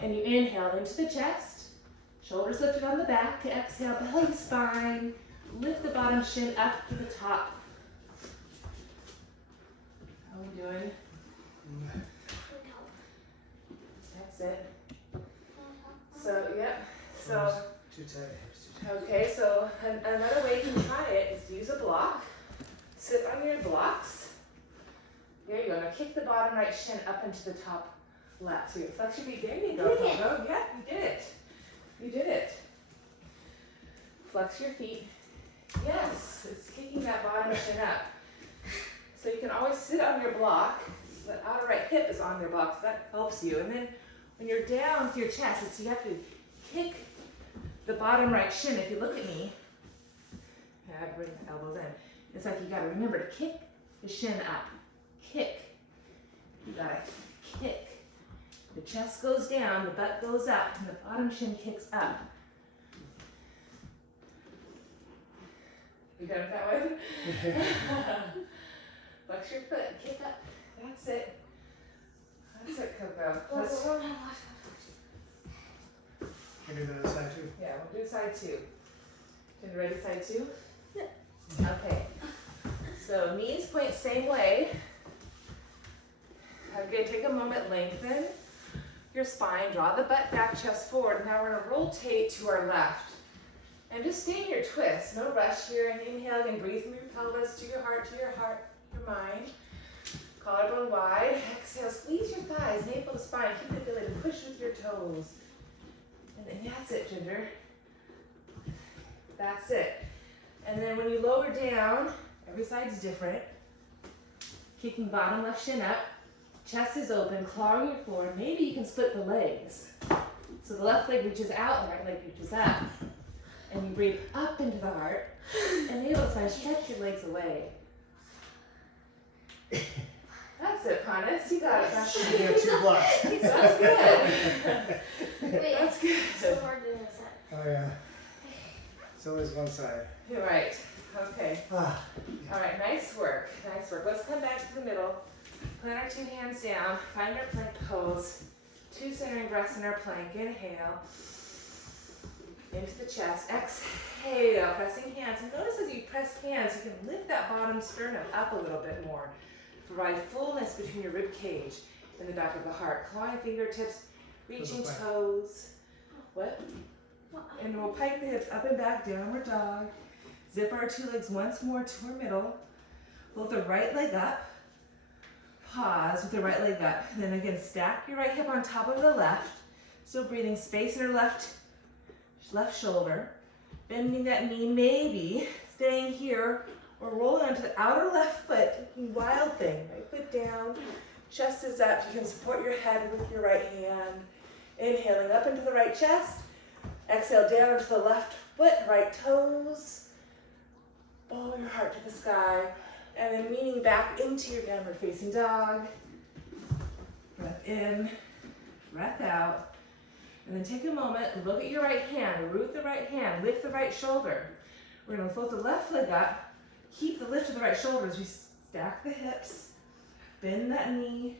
And you inhale into the chest, shoulders lifted on the back, exhale, belly, spine, lift the bottom shin up to the top. How are we doing? That's it. So, yep. So, Too tight, hips too tight. okay, so another way you can try it is to use a block. Sit on your blocks. There you go. Now kick the bottom right shin up into the top left. So you flex your feet. There you go. Go. Yeah, you did it. You did it. Flex your feet. Yes, it's kicking that bottom shin up. So you can always sit on your block. The outer right hip is on your block, so that helps you. And then when you're down with your chest, it's you have to kick the bottom right shin. If you look at me, I bring the elbows in. It's like you gotta remember to kick the shin up. Kick. You gotta kick. The chest goes down, the butt goes up, and the bottom shin kicks up. You done it that way? Flex your foot, kick up. That's it. That's it, Coco. Can you do the other side too? Yeah, we'll do side two. You ready, side two? Yeah. Okay. So knees point same way. Okay, take a moment, lengthen your spine, draw the butt back, chest forward. Now we're gonna rotate to our left. And just stay in your twist, no rush here. And inhale and breathe from your pelvis to your heart, your mind. Collarbone wide. Exhale, squeeze your thighs, navel to spine. Keep the ability to push with your toes. And then that's it, Ginger. That's it. And then when you lower down, every side's different. Kicking bottom left shin up. Chest is open, clawing your floor. Maybe you can split the legs. So the left leg reaches out, the right leg reaches up. And you breathe up into the heart. And navel to spine, stretch your legs away. That's it, Hannes. You got it. That's You got 2 blocks. That's good. Wait, That's good. so hard doing this. Oh yeah. It's always one side. You're right. Okay. Ah. All right. Nice work. Nice work. Let's come back to the middle. Plant our 2 hands down. Find our plank pose. 2 centering breaths in our plank. Inhale. Into the chest. Exhale. Pressing hands. And notice as you press hands, you can lift that bottom sternum up a little bit more. Provide fullness between your rib cage and the back of the heart. Clawing fingertips, reaching toes. What? And we'll pike the hips up and back, downward dog. Zip our 2 legs once more to our middle. Lift the right leg up. Pause with the right leg up. And then again, stack your right hip on top of the left. Still breathing space in our left shoulder. Bending that knee, maybe staying here or rolling onto the outer left foot, taking wild thing. Right foot down, chest is up. You can support your head with your right hand. Inhaling up into the right chest. Exhale down into the left foot, right toes. Bow your heart to the sky. And then leaning back into your downward facing dog. Breath in, breath out. And then take a moment and look at your right hand. Root the right hand, lift the right shoulder. We're going to float the left leg up. Keep the lift of the right shoulder as we stack the hips. Bend that knee.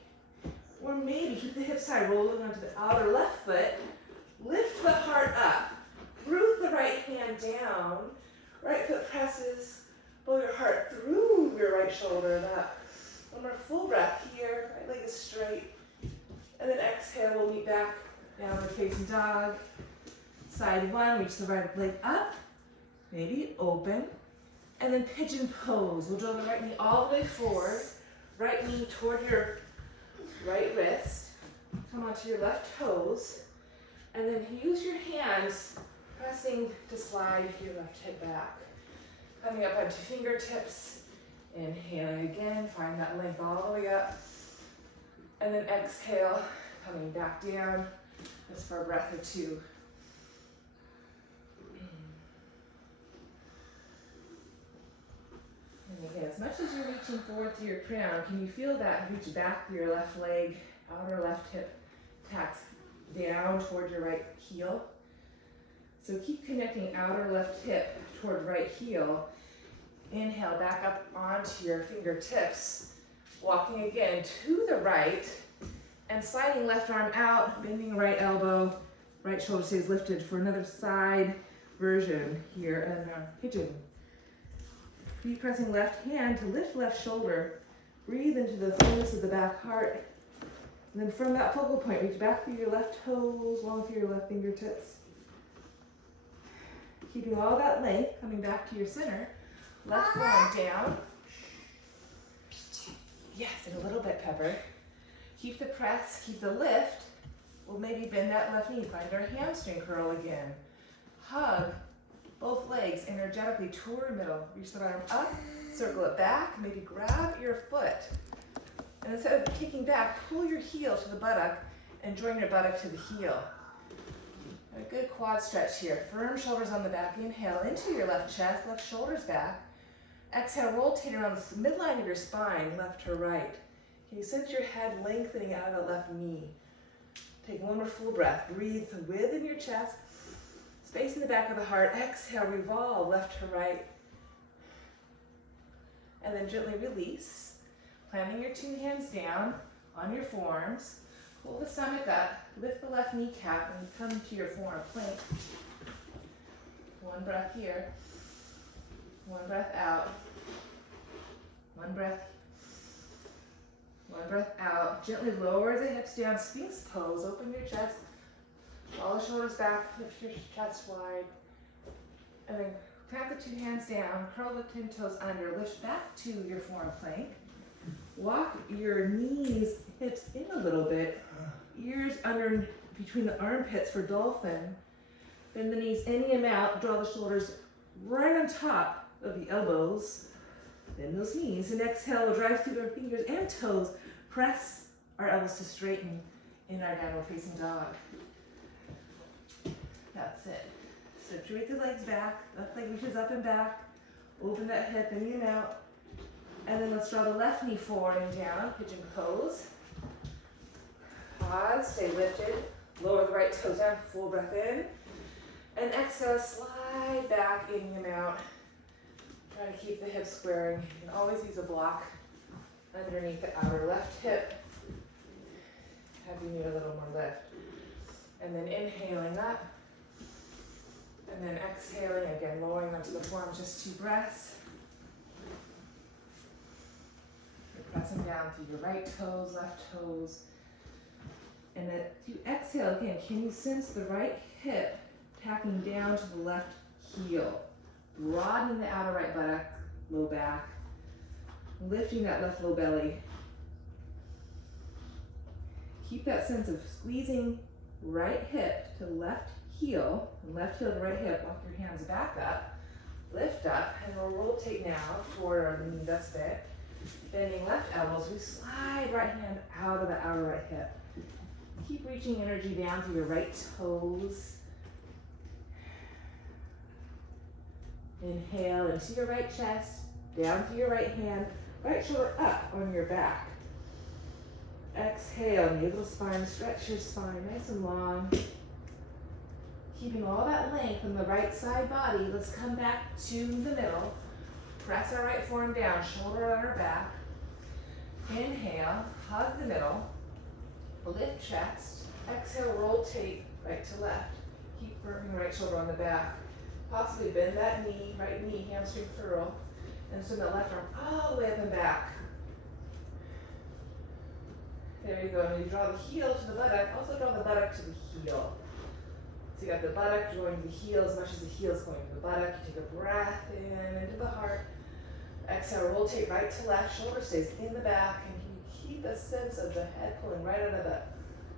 Or maybe keep the hip side rolling onto the outer left foot. Lift the heart up. Root the right hand down. Right foot presses. Pull your heart through your right shoulder and up. One more full breath here. Right leg is straight. And then exhale, we'll meet back. Downward facing dog. Side one, reach the right leg up. Maybe open. And then pigeon pose. We'll draw the right knee all the way forward. Right knee toward your right wrist. Come onto your left toes. And then use your hands pressing to slide your left hip back. Coming up onto fingertips. Inhaling again. Find that length all the way up. And then exhale. Coming back down. Just for a breath or two. And again, as much as you're reaching forward through your crown, can you feel that reach back through your left leg, outer left hip tacks down toward your right heel? So keep connecting outer left hip toward right heel. Inhale back up onto your fingertips. Walking again to the right and sliding left arm out, bending right elbow, right shoulder stays lifted for another side version here and our pigeon. Keep pressing left hand to lift left shoulder. Breathe into the fullness of the back heart. And then from that focal point, reach back through your left toes, long through your left fingertips. Keeping all that length, coming back to your center. Left forearm down. Yes, and a little bit, Pepper. Keep the press, keep the lift. We'll maybe bend that left knee, find our hamstring curl again. Hug both legs energetically toward middle. Reach the right arm up, circle it back, maybe grab your foot. And instead of kicking back, pull your heel to the buttock and join your buttock to the heel. A good quad stretch here. Firm shoulders on the back. Inhale into your left chest, left shoulders back. Exhale, rotate around the midline of your spine, left to right. Can you sense your head lengthening out of the left knee? Take one more full breath. Breathe within your chest. Space in the back of the heart. Exhale, revolve left to right. And then gently release. Planting your two hands down on your forearms. Pull the stomach up. Lift the left kneecap and come to your forearm plank. One breath here. One breath out. One breath. One breath out. Gently lower the hips down. Sphinx pose. Open your chest. Draw the shoulders back. Lift your chest wide. And then clamp the two hands down. Curl the 10 toes under. Lift back to your forearm plank. Walk your knees, hips in a little bit. Ears under between the armpits for dolphin. Bend the knees any amount. Draw the shoulders right on top of the elbows. Bend those knees. And exhale, we'll drive through our fingers and toes. Press our elbows to straighten in our downward facing dog. That's it. So straight the legs back. Left leg reaches up and back. Open that hip in and out. And then let's draw the left knee forward and down. Pigeon pose. Pause. Stay lifted. Lower the right toes down. Full breath in. And exhale. Slide back in and out. Try to keep the hips squaring. You can always use a block underneath the outer left hip. Have you need a little more lift. And then inhaling up. And then exhaling again, lowering onto the forearm, just 2 breaths. You're pressing down through your right toes, left toes. And then to exhale again, can you sense the right hip tacking down to the left heel? Broadening the outer right buttock, low back. Lifting that left low belly. Keep that sense of squeezing right hip to left heel, left heel to right hip, walk your hands back up, lift up, and we'll rotate now toward our knee that's bent. Bending left elbows, we slide right hand out of the outer right hip. Keep reaching energy down through your right toes. Inhale into your right chest, down through your right hand, right shoulder up on your back. Exhale, navel to spine, stretch your spine nice and long. Keeping all that length in the right side body, let's come back to the middle. Press our right forearm down, shoulder on our back. Inhale, hug the middle, lift chest. Exhale, rotate right to left. Keep working right shoulder on the back. Possibly bend that knee, right knee, hamstring curl. And swing the left arm all the way up and back. There you go. And you draw the heel to the buttock. Also draw the buttock to the heel. So you got the buttock drawing the heel as much as the heel is going to the buttock. You take a breath in into the heart. Exhale, rotate right to left. Shoulder stays in the back. And can you keep a sense of the head pulling right out of the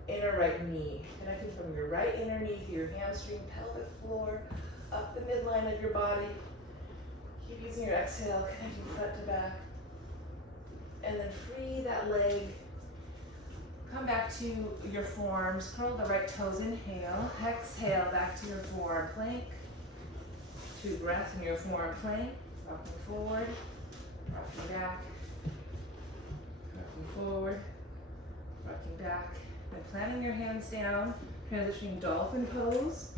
inner right knee. Connecting from your right inner knee to your hamstring, pelvic floor, up the midline of your body. Keep using your exhale, connecting front to back. And then free that leg. Come back to your forearms, curl the right toes, inhale. Exhale, back to your forearm plank. 2 breaths in your forearm plank. Rocking forward, rocking back, rocking forward, rocking back. And planting your hands down, transitioning dolphin pose.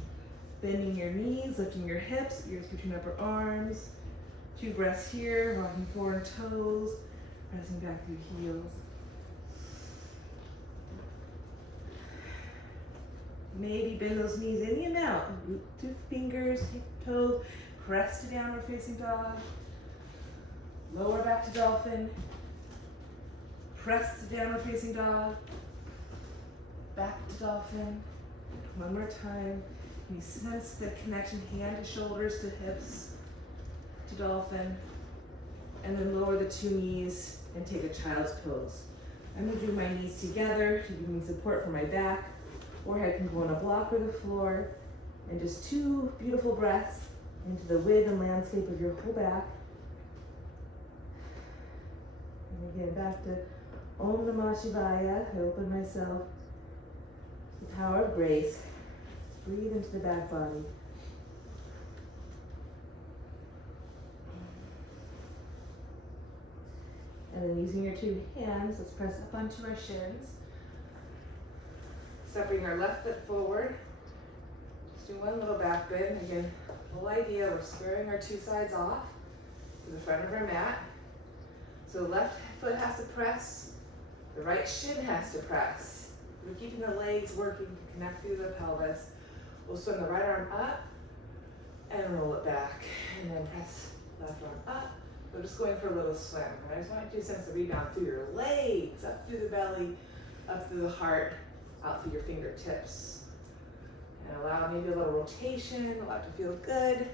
Bending your knees, lifting your hips, ears between upper arms. 2 breaths here, rocking forward toes, pressing back through heels. Maybe bend those knees any amount. Root to fingers, take toes, press to downward facing dog. Lower back to dolphin. Press to downward facing dog. Back to dolphin. One more time. You sense the connection, hand to shoulders to hips to dolphin. And then lower the 2 knees and take a child's pose. I'm gonna do my knees together to give me support for my back. Forehead can go on a block or the floor. And just 2 beautiful breaths into the width and landscape of your whole back. And again, back to Om Namah Shivaya. I open myself to the power of grace. Breathe into the back body. And then using your 2 hands, let's press up onto our shins. Stepping our left foot forward. Just do 1 little back bend. Again, whole idea, we're squaring our 2 sides off to the front of our mat. So the left foot has to press, the right shin has to press. We're keeping the legs working to connect through the pelvis. We'll swing the right arm up and roll it back. And then press left arm up. We're just going for a little swim. I just want you to sense the rebound through your legs, up through the belly, up through the heart, out through your fingertips. And allow maybe a little rotation, allow it to feel good.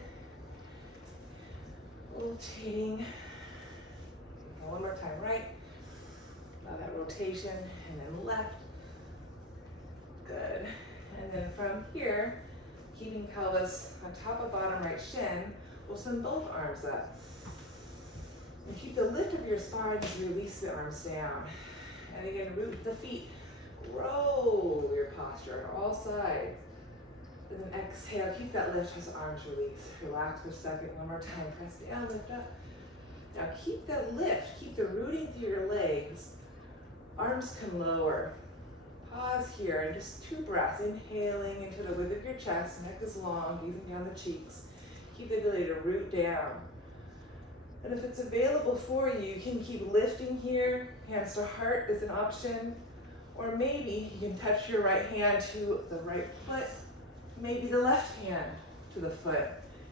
Rotating. One more time, right. Allow that rotation, and then left. Good. And then from here, keeping pelvis on top of bottom right shin, we'll send both arms up. And keep the lift of your spine as you release the arms down. And again, root the feet. Roll your posture on all sides. And then exhale, keep that lift as arms release. Relax for a second, one more time. Press down, lift up. Now keep that lift, keep the rooting through your legs. Arms can lower. Pause here and just 2 breaths. Inhaling into the width of your chest, neck is long, breathing down the cheeks. Keep the ability to root down. And if it's available for you, you can keep lifting here. Hands to heart is an option. Or maybe you can touch your right hand to the right foot, maybe the left hand to the foot,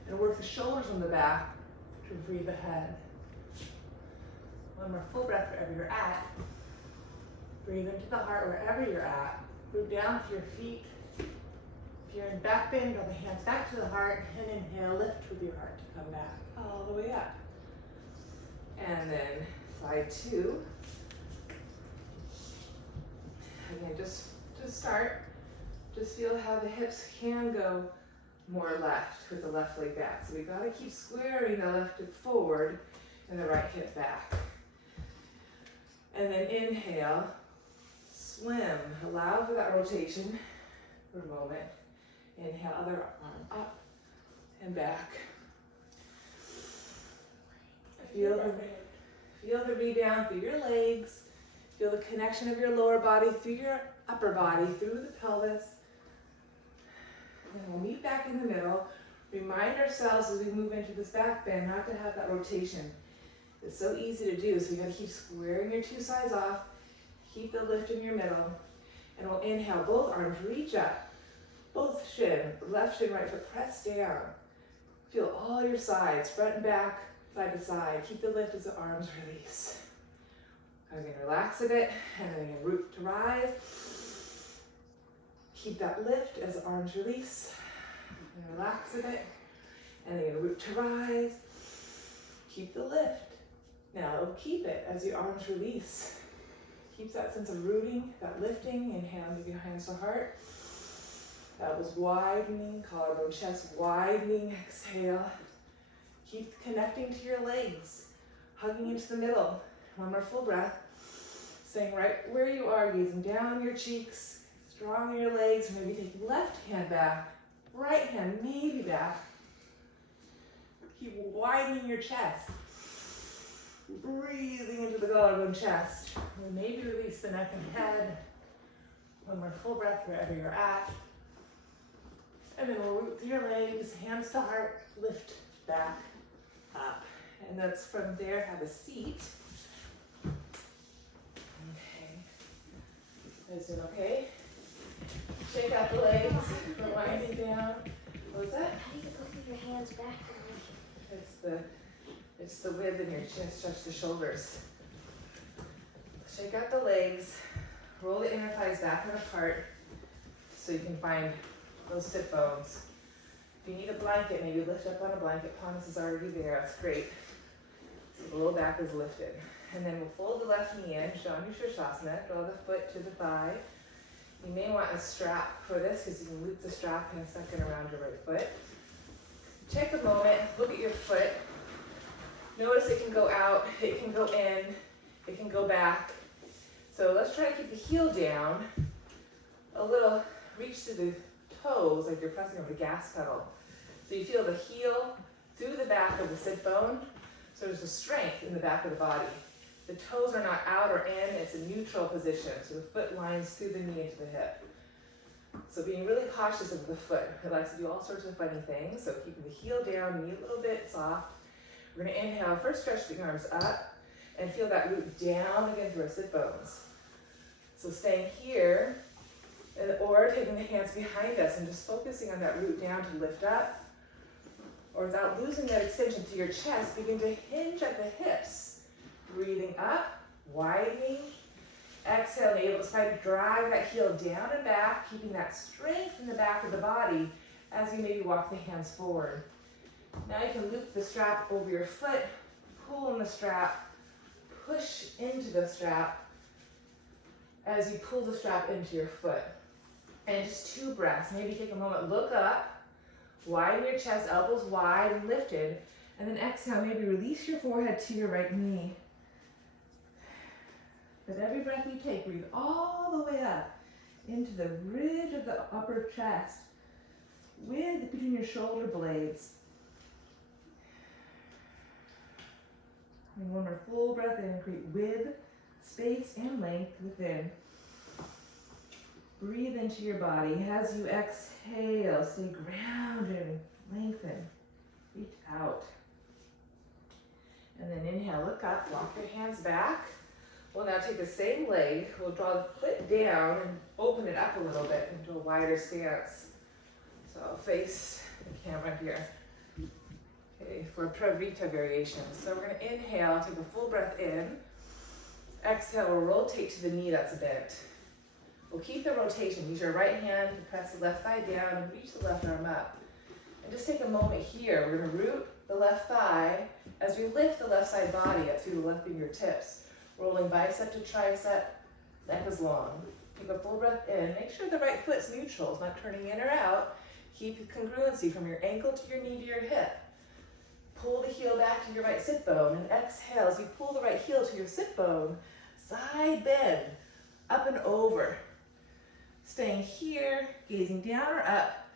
and work the shoulders on the back to breathe the head. 1 more full breath wherever you're at. Breathe into the heart wherever you're at. Move down to your feet. If you're in back bend, draw the hands back to the heart, and inhale, lift with your heart to come back all the way up. And then side 2. Again, just to start, Just feel how the hips can go more left with the left leg back. So we gotta keep squaring the left hip forward and the right hip back. And then inhale, swim. Allow for that rotation for a moment. Inhale, other arm up and back. Feel the rebound through your legs. Feel the connection of your lower body through your upper body, through the pelvis. And we'll meet back in the middle. Remind ourselves as we move into this back bend not to have that rotation. It's so easy to do, so you gotta keep squaring your two sides off. Keep the lift in your middle. And we'll inhale, both arms reach up. Both shin, left shin, right foot, press down. Feel all your sides, front and back, side to side. Keep the lift as the arms release. Again, relax a bit, and then again, root to rise. Keep that lift as the arms release. And relax a bit, and again, root to rise. Keep the lift. Now, keep it as your arms release. Keep that sense of rooting, that lifting. Inhale, move your hands to heart. Elbows widening, collarbone, chest widening. Exhale. Keep connecting to your legs, hugging into the middle. One more full breath. Staying right where you are, gazing down your cheeks, strong in your legs. Maybe take left hand back, right hand maybe back. Keep widening your chest. Breathing into the collarbone, chest. And maybe release the neck and head. One more full breath wherever you're at. And then we'll root through your legs, hands to heart, lift back up. And that's from there, have a seat. Okay. Is it okay? Shake out the legs, go winding down. What was that? How do you get both of your hands back? It's the width in your chest, stretch the shoulders. Shake out the legs, roll the inner thighs back and apart so you can find those sit bones. If you need a blanket, maybe lift up on a blanket. Palms is already there, that's great. So the low back is lifted. And then we'll fold the left knee in, Shanushirsasana, draw the foot to the thigh. You may want a strap for this because you can loop the strap in a second around your right foot. Take a moment, look at your foot. Notice it can go out, it can go in, it can go back. So let's try to keep the heel down. A little reach to the toes like you're pressing on the gas pedal. So you feel the heel through the back of the sit bone. So there's a strength in the back of the body. The toes are not out or in, it's a neutral position. So the foot lines through the knee into the hip. So being really cautious of the foot. It likes to do all sorts of funny things. So keeping the heel down, knee a little bit soft. We're gonna inhale, first stretch the arms up and feel that root down again through our sit bones. So staying here, or taking the hands behind us and just focusing on that root down to lift up. Or without losing that extension to your chest, begin to hinge at the hips. Breathing up, widening. Exhale, navel spine, drag that heel down and back, keeping that strength in the back of the body as you maybe walk the hands forward. Now you can loop the strap over your foot, pull on the strap, push into the strap as you pull the strap into your foot. And just 2 breaths. Maybe take a moment, look up, widen your chest, elbows wide and lifted, and then exhale, maybe release your forehead to your right knee. With every breath you take, breathe all the way up into the ridge of the upper chest, width between your shoulder blades. And one more full breath in and create width, space, and length within. Breathe into your body. As you exhale, stay grounded, lengthen, reach out. And then inhale, look up, walk your hands back. We'll now take the same leg, we'll draw the foot down and open it up a little bit into a wider stance. So I'll face the camera here. Okay, for a pvritta variation. So we're gonna inhale, take a full breath in. Exhale, we'll rotate to the knee that's bent. We'll keep the rotation. Use your right hand to press the left thigh down and reach the left arm up. And just take a moment here. We're gonna root the left thigh as we lift the left side body up through the left fingertips. Rolling bicep to tricep, neck is long. Take a full breath in. Make sure the right foot's neutral. It's not turning in or out. Keep congruency from your ankle to your knee to your hip. Pull the heel back to your right sit bone and exhale as you pull the right heel to your sit bone. Side bend, up and over. Staying here, gazing down or up.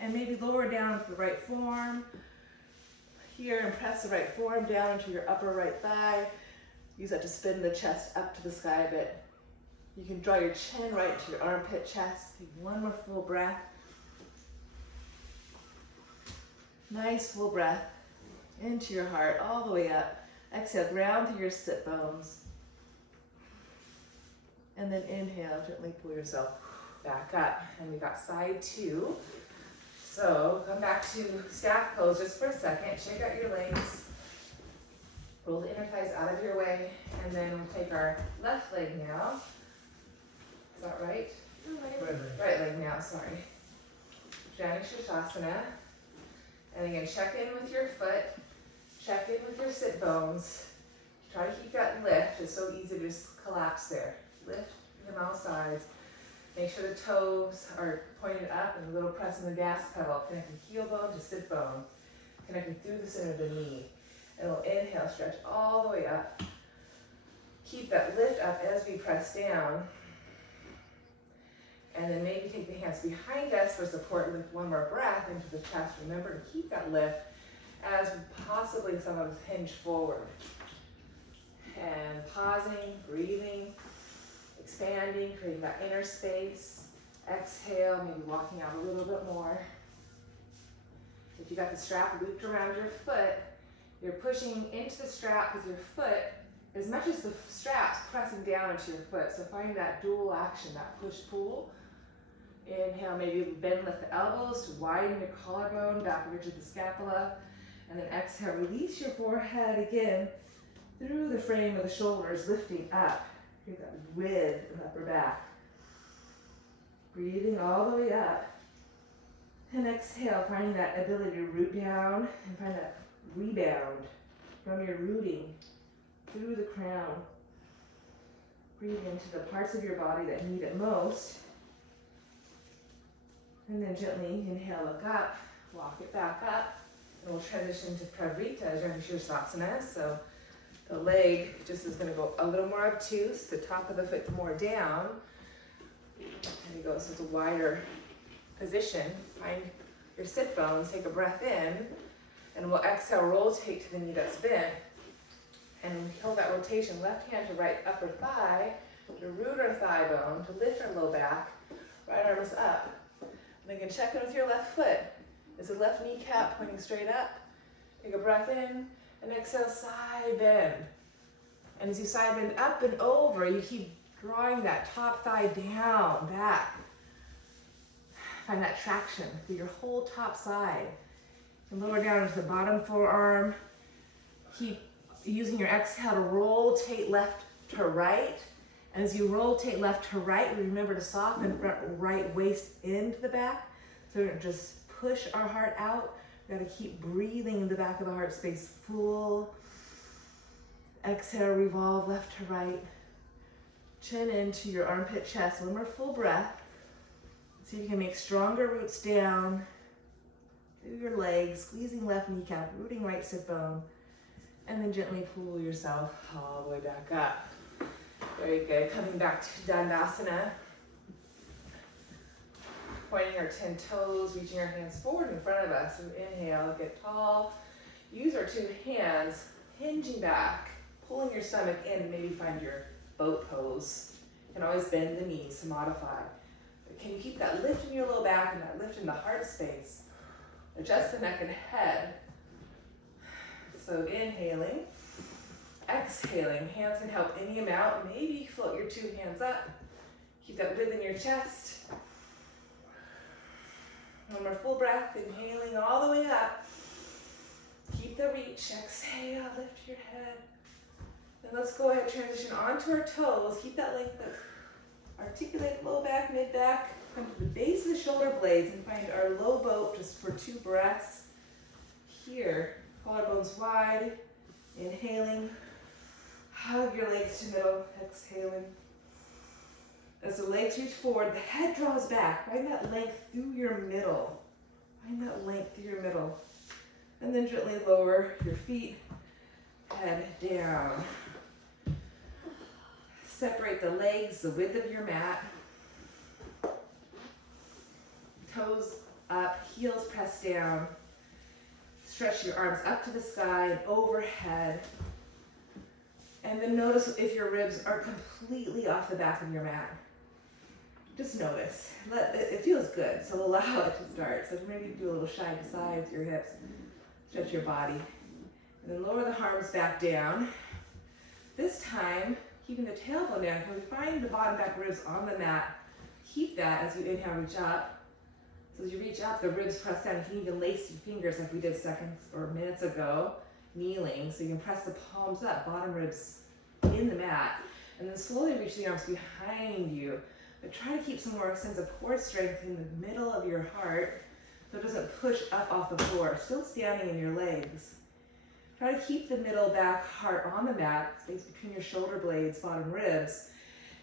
And maybe lower down to the right forearm. Here, and press the right forearm down into your upper right thigh. Use that to spin the chest up to the sky a bit. You can draw your chin right to your armpit chest. Take one more full breath. Nice full breath into your heart, all the way up. Exhale, ground through your sit bones. And then inhale, gently pull yourself back up. And we got side two. So come back to staff pose just for a second. Shake out your legs. Roll the inner thighs out of your way. And then we'll take our left leg now. Is that right? Right leg now, sorry. Janishasana. And again, check in with your foot. Check in with your sit bones. Try to keep that lift. It's so easy to just collapse there. Lift from all sides. Make sure the toes are pointed up and a little press on the gas pedal. Connecting heel bone to sit bone. Connecting through the center of the knee. And we'll inhale, stretch all the way up. Keep that lift up as we press down. And then maybe take the hands behind us for support. Lift one more breath into the chest. Remember to keep that lift as possibly some of us hinge forward. And pausing, breathing, expanding, creating that inner space. Exhale, maybe walking out a little bit more. If you got the strap looped around your foot, you're pushing into the strap with your foot as much as the strap's pressing down into your foot. So find that dual action, that push-pull. Inhale, maybe bend, lift the elbows to widen your collarbone, back ridge of the scapula. And then exhale, release your forehead again through the frame of the shoulders, lifting up. Get that width in the upper back. Breathing all the way up. And exhale, finding that ability to root down and find that rebound from your rooting through the crown. Breathe into the parts of your body that need it most. And then gently inhale, look up, walk it back up. And we'll transition to pvritta, Janishasana. So the leg just is going to go a little more obtuse, the top of the foot more down. And you go, so it's a wider position. Find your sit bones, take a breath in, and we'll exhale, rotate to the knee that's bent. And we hold that rotation, left hand to right upper thigh, to root our thigh bone, to lift our low back, right arm is up. And again, check in with your left foot. Is the left kneecap pointing straight up? Take a breath in, and exhale, side bend. And as you side bend up and over, you keep drawing that top thigh down, back. Find that traction through your whole top side. And lower down into the bottom forearm. Keep using your exhale to rotate left to right. And as you rotate left to right, remember to soften front right waist into the back. So we're gonna just push our heart out. We gotta keep breathing in the back of the heart space full. Exhale, revolve left to right. Chin into your armpit chest. One more full breath. See if you can make stronger roots down through your legs, squeezing left kneecap, rooting right sit bone. And then gently pull yourself all the way back up. Very good. Coming back to Dandasana. Pointing our 10 toes, reaching our hands forward in front of us. So inhale, get tall. Use our two hands, hinging back, pulling your stomach in, maybe find your boat pose. You can always bend the knees to modify. But can you keep that lift in your low back and that lift in the heart space? Adjust the neck and head. So inhaling, exhaling. Hands can help any amount. Maybe float your two hands up. Keep that width in your chest. One more full breath, inhaling all the way up. Keep the reach, exhale, lift your head. Then let's go ahead and transition onto our toes. Keep that length of articulate low back, mid back. Come to the base of the shoulder blades and find our low boat just for 2 breaths. Here, collarbones wide, inhaling. Hug your legs to middle, exhaling. As the legs reach forward, the head draws back. Find that length through your middle. Find that length through your middle. And then gently lower your feet, head down. Separate the legs the width of your mat. Toes up, heels pressed down. Stretch your arms up to the sky and overhead. And then notice if your ribs are completely off the back of your mat. Just notice. It feels good, so allow it to start. So maybe do a little side to side with your hips. Stretch your body. And then lower the arms back down. This time, keeping the tailbone down. Can we find the bottom back ribs on the mat? Keep that as you inhale, reach up. So as you reach up, the ribs press down. You can even lace your fingers like we did seconds or minutes ago, kneeling. So you can press the palms up, bottom ribs in the mat. And then slowly reach the arms behind you. But try to keep some more sense of core strength in the middle of your heart so it doesn't push up off the floor. Still standing in your legs. Try to keep the middle back heart on the mat, space between your shoulder blades, bottom ribs,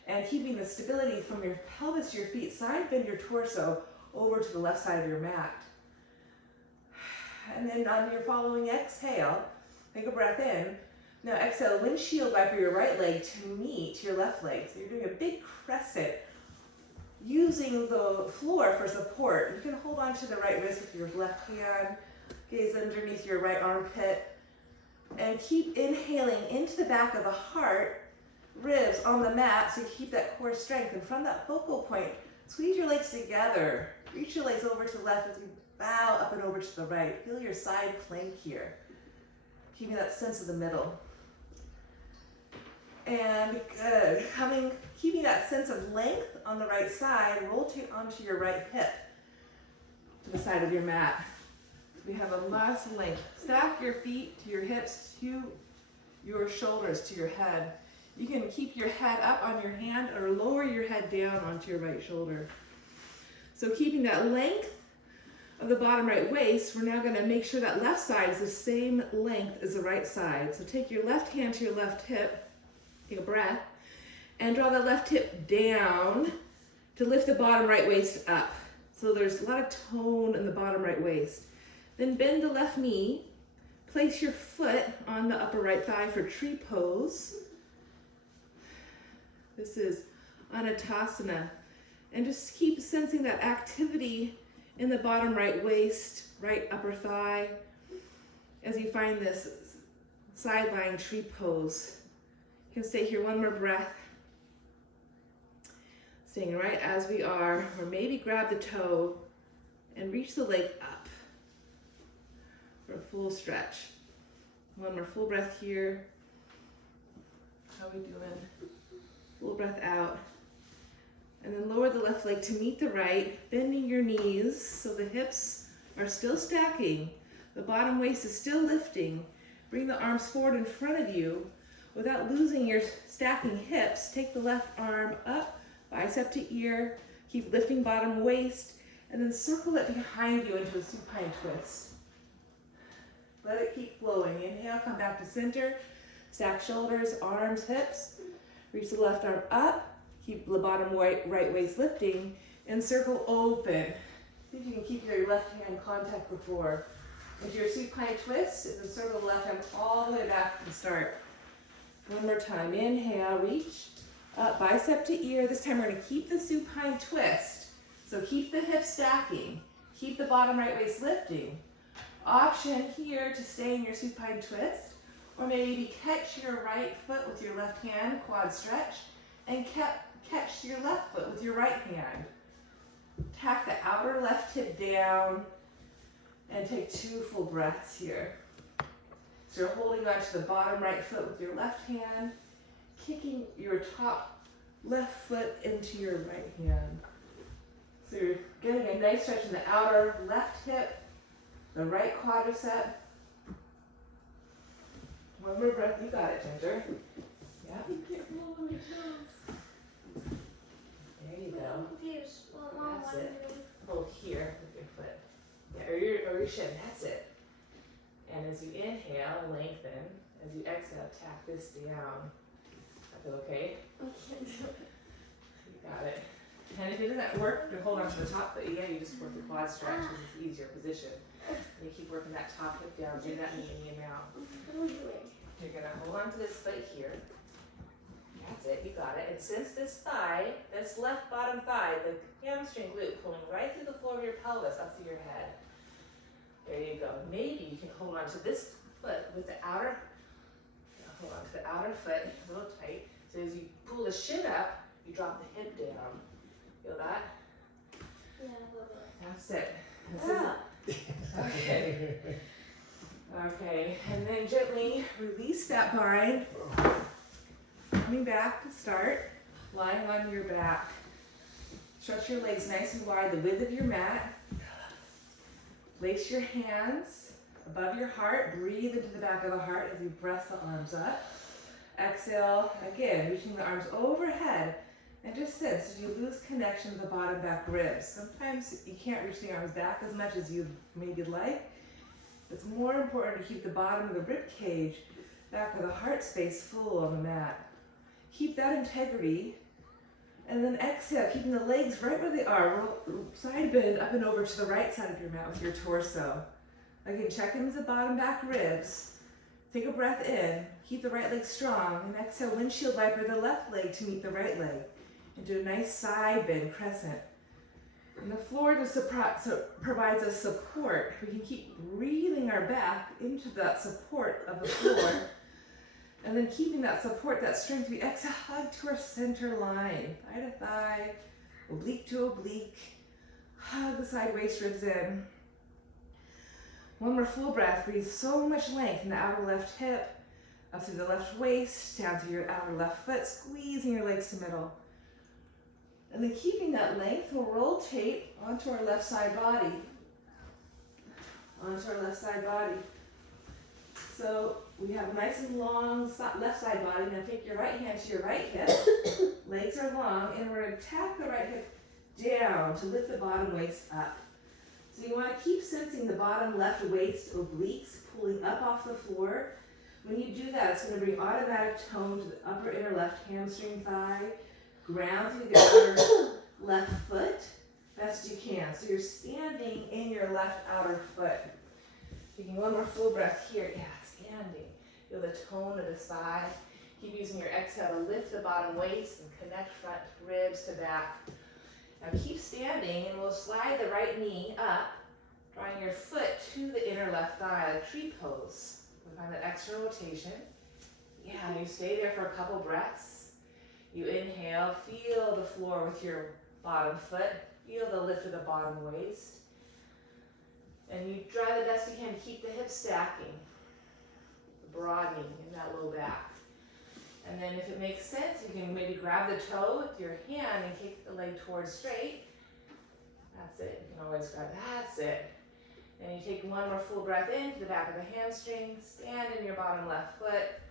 and keeping the stability from your pelvis to your feet. Side bend your torso over to the left side of your mat. And then on your following exhale, take a breath in. Now exhale, windshield wiper your right leg to meet your left leg. So you're doing a big crescent using the floor for support. You can hold on to the right wrist with your left hand, gaze underneath your right armpit, and keep inhaling into the back of the heart, ribs on the mat so you keep that core strength. And from that focal point, squeeze your legs together. Reach your legs over to the left as you bow up and over to the right. Feel your side plank here. Keeping that sense of the middle. And good. Keeping that sense of length on the right side, rotate onto your right hip to the side of your mat. We have a last length. Stack your feet to your hips, to your shoulders, to your head. You can keep your head up on your hand or lower your head down onto your right shoulder. So keeping that length of the bottom right waist, we're now going to make sure that left side is the same length as the right side. So take your left hand to your left hip, take a breath, and draw the left hip down to lift the bottom right waist up. So there's a lot of tone in the bottom right waist. Then bend the left knee, place your foot on the upper right thigh for tree pose. This is anatasana. And just keep sensing that activity in the bottom right waist, right upper thigh, as you find this side lying tree pose. You can stay here one more breath. Staying right as we are, or maybe grab the toe and reach the leg up for a full stretch. One more full breath here. How are we doing? Full breath out. And then lower the left leg to meet the right, bending your knees so the hips are still stacking. The bottom waist is still lifting. Bring the arms forward in front of you. Without losing your stacking hips, take the left arm up, bicep to ear, keep lifting bottom waist, and then circle it behind you into a supine twist. Let it keep flowing. Inhale, come back to center. Stack shoulders, arms, hips. Reach the left arm up. Keep the bottom right waist lifting and circle open. See if you can keep your left hand contact before. Into your supine twist, and then circle the left arm all the way back to the start. One more time. Inhale, reach up, bicep to ear. This time we're going to keep the supine twist. So keep the hips stacking. Keep the bottom right waist lifting. Option here to stay in your supine twist, or maybe catch your right foot with your left hand, quad stretch, and catch your left foot with your right hand. Tack the outer left hip down and take 2 full breaths here. So you're holding on to the bottom right foot with your left hand, kicking your top left foot into your right hand. So you're getting a nice stretch in the outer left hip, the right quadricep. One more breath, you got it, Ginger. Yeah. There you go. I'm confused. What Mom That's wanted it. me. Hold here with your foot. Yeah, or your shin, that's it. And as you inhale, lengthen. As you exhale, tack this down. That feel okay? I can't do it. You Got it. And if it doesn't work to hold on to the top foot, yeah, you just work the quad stretch because it's an easier position. And you keep working that top hip down, bring that knee and knee out. You're gonna hold on to this foot here. That's it, you got it. And since this thigh, this left bottom thigh, the hamstring glute pulling right through the floor of your pelvis up through your head. There you go. Maybe you can hold on to this foot with the outer, hold on to the outer foot, a little tight. So as you pull the shin up, you drop the hip down. Feel that? Yeah, a little bit. That's it. This is okay. Okay, and then gently release that bind. Coming back to start, lying on your back. Stretch your legs nice and wide, the width of your mat. Place your hands above your heart. Breathe into the back of the heart as you press the arms up. Exhale, again, reaching the arms overhead. And just sit, so you lose connection to the bottom back ribs. Sometimes you can't reach the arms back as much as you maybe like. It's more important to keep the bottom of the rib cage, back of the heart space full on the mat. Keep that integrity. And then exhale, keeping the legs right where they are. Roll, side bend up and over to the right side of your mat with your torso. Again, check into the bottom back ribs. Take a breath in. Keep the right leg strong. And exhale, windshield wiper the left leg to meet the right leg. And do a nice side bend, crescent. And the floor just provides us support. We can keep breathing our back into that support of the floor. And then keeping that support, that strength, we exhale, hug to our center line. Thigh to thigh, oblique to oblique. Hug the side waist ribs in. One more full breath. Breathe so much length in the outer left hip, up through the left waist, down through your outer left foot, squeezing your legs to middle. And then keeping that length, we'll rotate onto our left side body. Onto our left side body. So we have a nice and long left side body. Now take your right hand to your right hip. Legs are long, and we're going to tap the right hip down to lift the bottom waist up. So you want to keep sensing the bottom left waist obliques pulling up off the floor. When you do that, it's going to bring automatic tone to the upper inner left hamstring thigh. Ground through the outer left foot best you can. So you're standing in your left outer foot. Taking one more full breath here. Yeah, standing. Feel the tone of the thigh. Keep using your exhale to lift the bottom waist and connect front ribs to back. Now keep standing, and we'll slide the right knee up, drawing your foot to the inner left thigh, like tree pose. We'll find that extra rotation. Yeah, you stay there for a couple breaths. You inhale, feel the floor with your bottom foot, feel the lift of the bottom waist. And you try the best you can to keep the hips stacking, broadening in that low back. And then if it makes sense, you can maybe grab the toe with your hand and kick the leg towards straight. That's it, you can always grab, that's it. And you take one more full breath into the back of the hamstring, stand in your bottom left foot,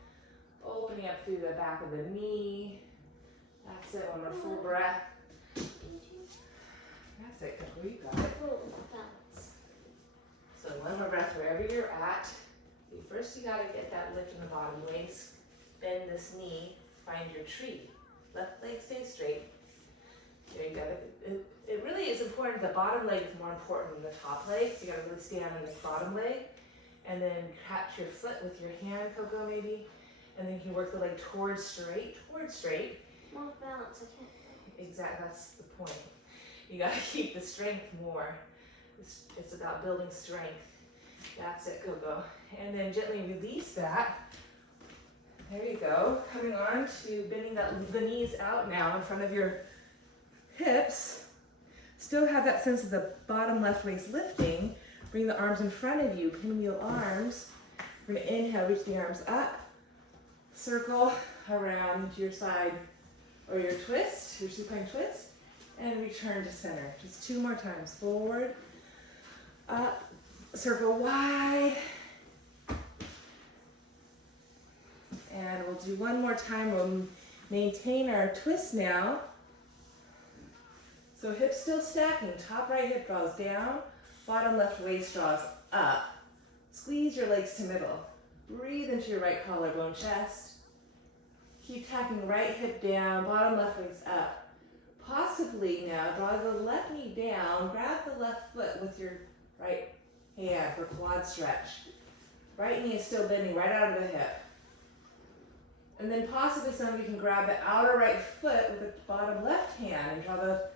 opening up through the back of the knee. That's it, one more full breath. That's it, Coco, you got it. So one more breath wherever you're at. First you gotta get that lift in the bottom waist. Bend this knee, find your tree. Left leg stays straight. There you go. It really is important, the bottom leg is more important than the top leg. So you gotta really stand on the bottom leg. And then catch your foot with your hand, Coco, maybe. And then you can work the leg towards straight. More balance, I can't. Exactly, that's the point. You gotta keep the strength more. It's about building strength. That's it, Coco. And then gently release that. There you go. Coming on to bending the knees out now in front of your hips. Still have that sense of the bottom left waist lifting. Bring the arms in front of you, pinwheel arms. We're gonna inhale, reach the arms up. Circle around to your side or your twist, your supine twist, and return to center. Just 2 more times. Forward, up, circle wide. And we'll do one more time. We'll maintain our twist now. So hips still stacking. Top right hip draws down. Bottom left waist draws up. Squeeze your legs to middle. Breathe into your right collarbone, chest. Keep tapping right hip down, bottom left waist up. Possibly now, draw the left knee down, grab the left foot with your right hand for quad stretch. Right knee is still bending right out of the hip. And then possibly some of you can grab the outer right foot with the bottom left hand and draw the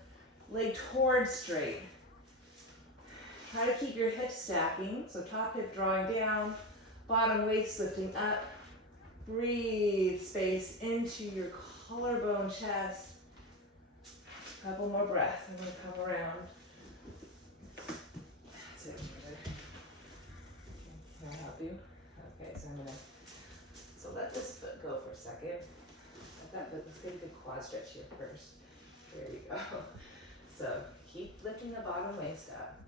leg towards straight. Try to keep your hips stacking, so top hip drawing down, bottom waist lifting up. Breathe space into your collarbone chest. Couple more breaths. I'm going to come around. That's it. Can I help you? Okay, so I'm going to. So let this foot go for a second. Let that foot. Let's get a good quad stretch here first. There we go. So keep lifting the bottom waist up.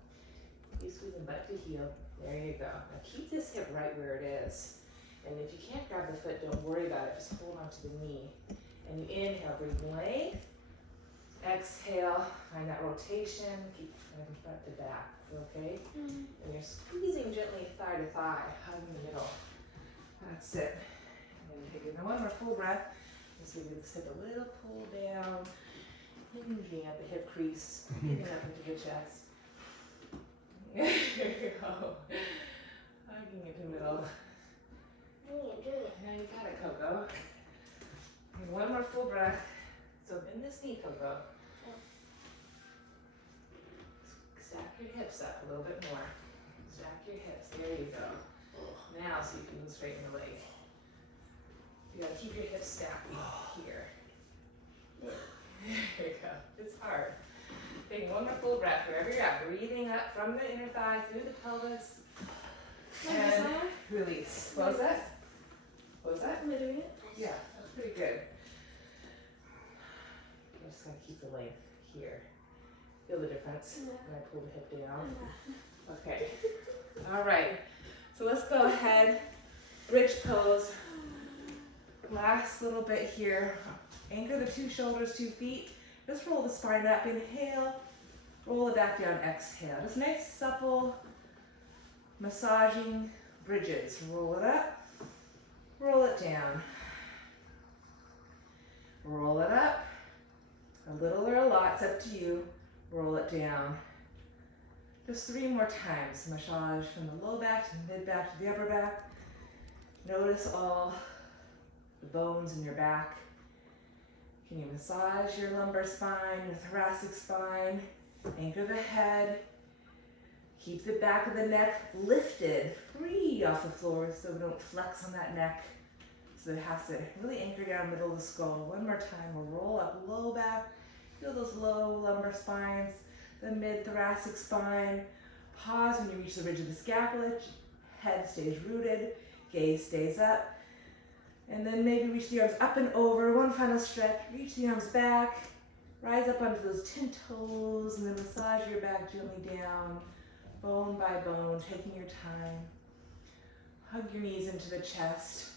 Keep squeezing butt to heel. There you go. Now keep this hip right where it is. And if you can't grab the foot, don't worry about it. Just hold on to the knee. And you inhale, breathe length. Exhale, find that rotation. Keep kind of front to back, okay? And you're squeezing gently thigh to thigh, hug in the middle. That's it. And then take one more full breath. Just give this hip a little pull down, hinging at the hip crease, getting up into the chest. There you go. Hugging into the middle. Now you got it, Coco. And one more full breath. So bend this knee, Coco. Stack your hips up a little bit more. Stack your hips. There you go. Now, so you can straighten the leg. You gotta keep your hips stacking here. There you go. It's hard. Taking one more full breath wherever you're at. Breathing up from the inner thigh through the pelvis. And release. What was that? What was that? Am I doing it? Yeah, that's pretty good. I'm just gonna keep the length here. Feel the difference when I pull the hip down. Okay. All right. So let's go ahead. Bridge pose. Last little bit here. Anchor the two shoulders, 2 feet. Just roll the spine up. Inhale. Roll it back down. Exhale. Just nice, supple, massaging bridges. Roll it up. Roll it down. Roll it up. A little or a lot, it's up to you. Roll it down. Just 3 more times. Massage from the low back to the mid back to the upper back. Notice all the bones in your back. Can you massage your lumbar spine, your thoracic spine? Anchor the head. Keep the back of the neck lifted, free off the floor so we don't flex on that neck. So it has to really anchor down the middle of the skull. One more time, we'll roll up low back. Feel those low lumbar spines, the mid thoracic spine. Pause when you reach the ridge of the scapula. Head stays rooted, gaze stays up. And then maybe reach the arms up and over. One final stretch, reach the arms back. Rise up onto those 10 toes and then massage your back gently down, bone by bone, taking your time. Hug your knees into the chest.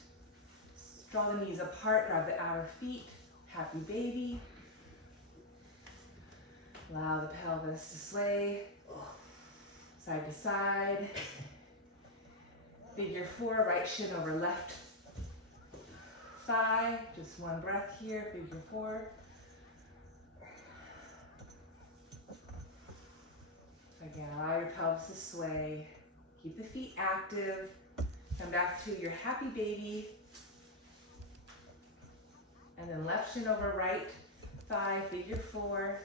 Draw the knees apart, grab the outer feet. Happy baby. Allow the pelvis to sway, side to side. Figure 4, right shin over left thigh. Just one breath here, figure 4. Again, allow your pelvis to sway. Keep the feet active. Come back to your happy baby. And then left shin over right thigh, figure 4.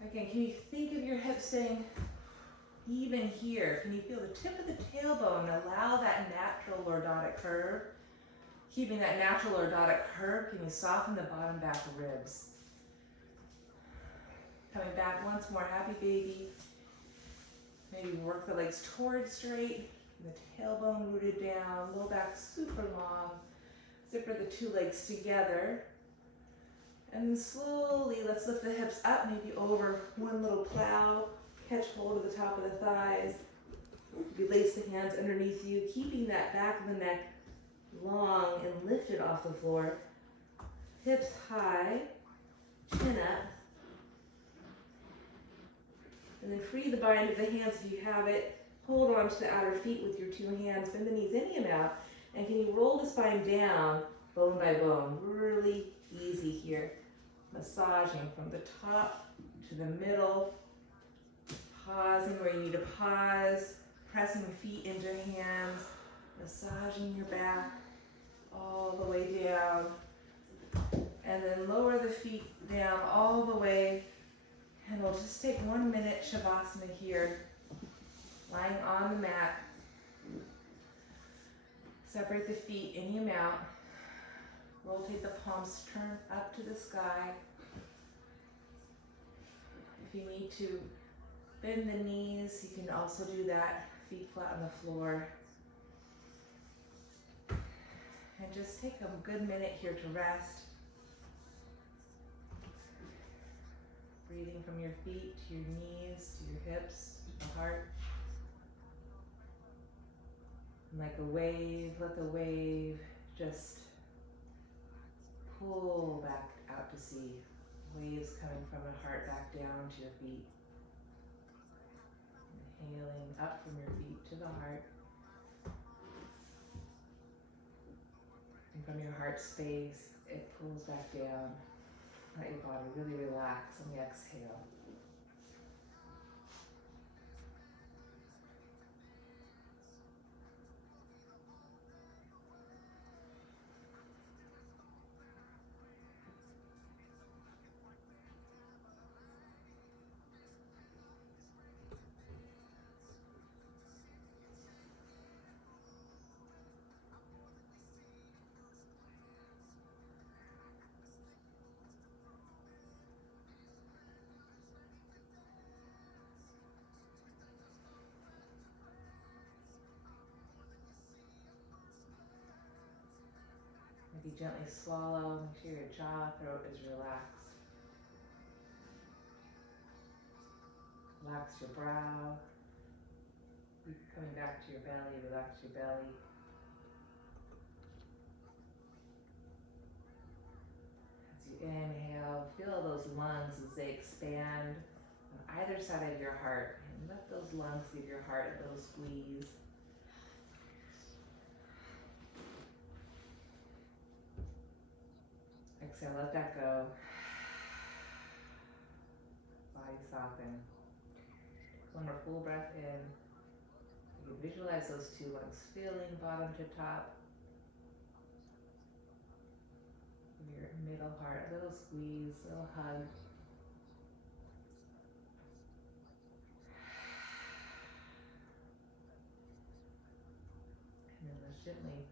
Again, can you think of your hips staying even here? Can you feel the tip of the tailbone? Allow that natural lordotic curve. Keeping that natural lordotic curve, can you soften the bottom back ribs? Coming back once more, happy baby. Maybe work the legs towards straight, the tailbone rooted down, low back super long. Zipper the 2 legs together. And then slowly, let's lift the hips up, maybe over one little plow. Catch hold of the top of the thighs. Release the hands underneath you, keeping that back of the neck long and lifted off the floor. Hips high, chin up. And then free the bind of the hands if you have it. Hold on to the outer feet with your 2 hands. Bend the knees any amount. And can you roll the spine down, bone by bone? Really easy here. massaging from the top to the middle, pausing where you need to pause, pressing your feet into hands, massaging your back all the way down, and then lower the feet down all the way, and we'll just take 1 minute Shavasana here, lying on the mat. Separate the feet any amount. Rotate the palms, turn up to the sky. If you need to bend the knees, you can also do that, feet flat on the floor. And just take a good minute here to rest. Breathing from your feet to your knees, to your hips, to the heart. And like a wave, let the wave just pull back out to sea. Waves coming from the heart back down to your feet. Inhaling up from your feet to the heart. And from your heart space, it pulls back down. Let your body really relax on the exhale. Maybe gently swallow, make sure your jaw, throat is relaxed. Relax your brow. Keep coming back to your belly, relax your belly. As you inhale, feel those lungs as they expand on either side of your heart. And let those lungs give your heart a little squeeze. Exhale, let that go. Body soften. One more full breath in. You can visualize those two lungs filling bottom to top. Your middle heart, a little squeeze, a little hug. And then just gently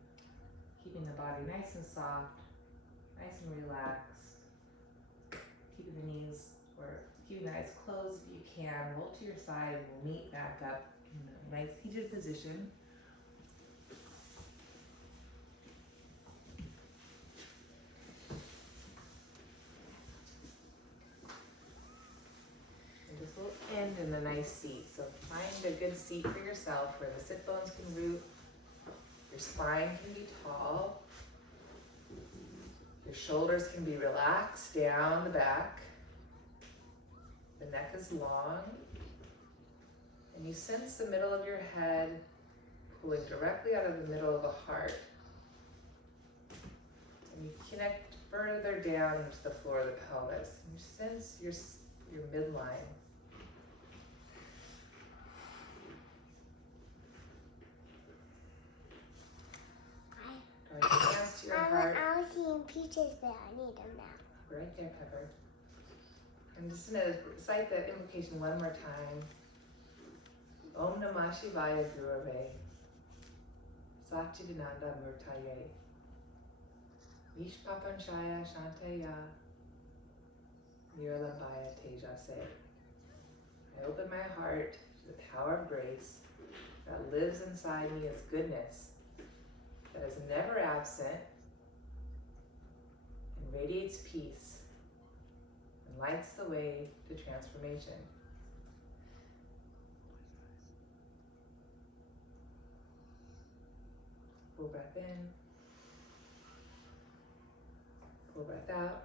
keeping the body nice and soft. Nice and relaxed. Keeping the knees or keeping the eyes closed if you can. Roll to your side. We'll meet back up in a nice seated position. And this will end in a nice seat. So find a good seat for yourself where the sit bones can root. Your spine can be tall. Your shoulders can be relaxed down the back. The neck is long. And you sense the middle of your head pulling directly out of the middle of the heart. And you connect further down into the floor of the pelvis. And you sense your midline. Direct your hands to your heart. I was seeing peaches, but I need them now. Right there, Pepper. I'm just going to recite the invocation one more time. Om Namah Shivaya Gurave. Satchidananda Murtaye. Ishpapanchaya Shantaya. Niralambaya Tejase. I open my heart to the power of grace that lives inside me as goodness, that is never absent, and radiates peace, and lights the way to transformation. Full breath in, full breath out.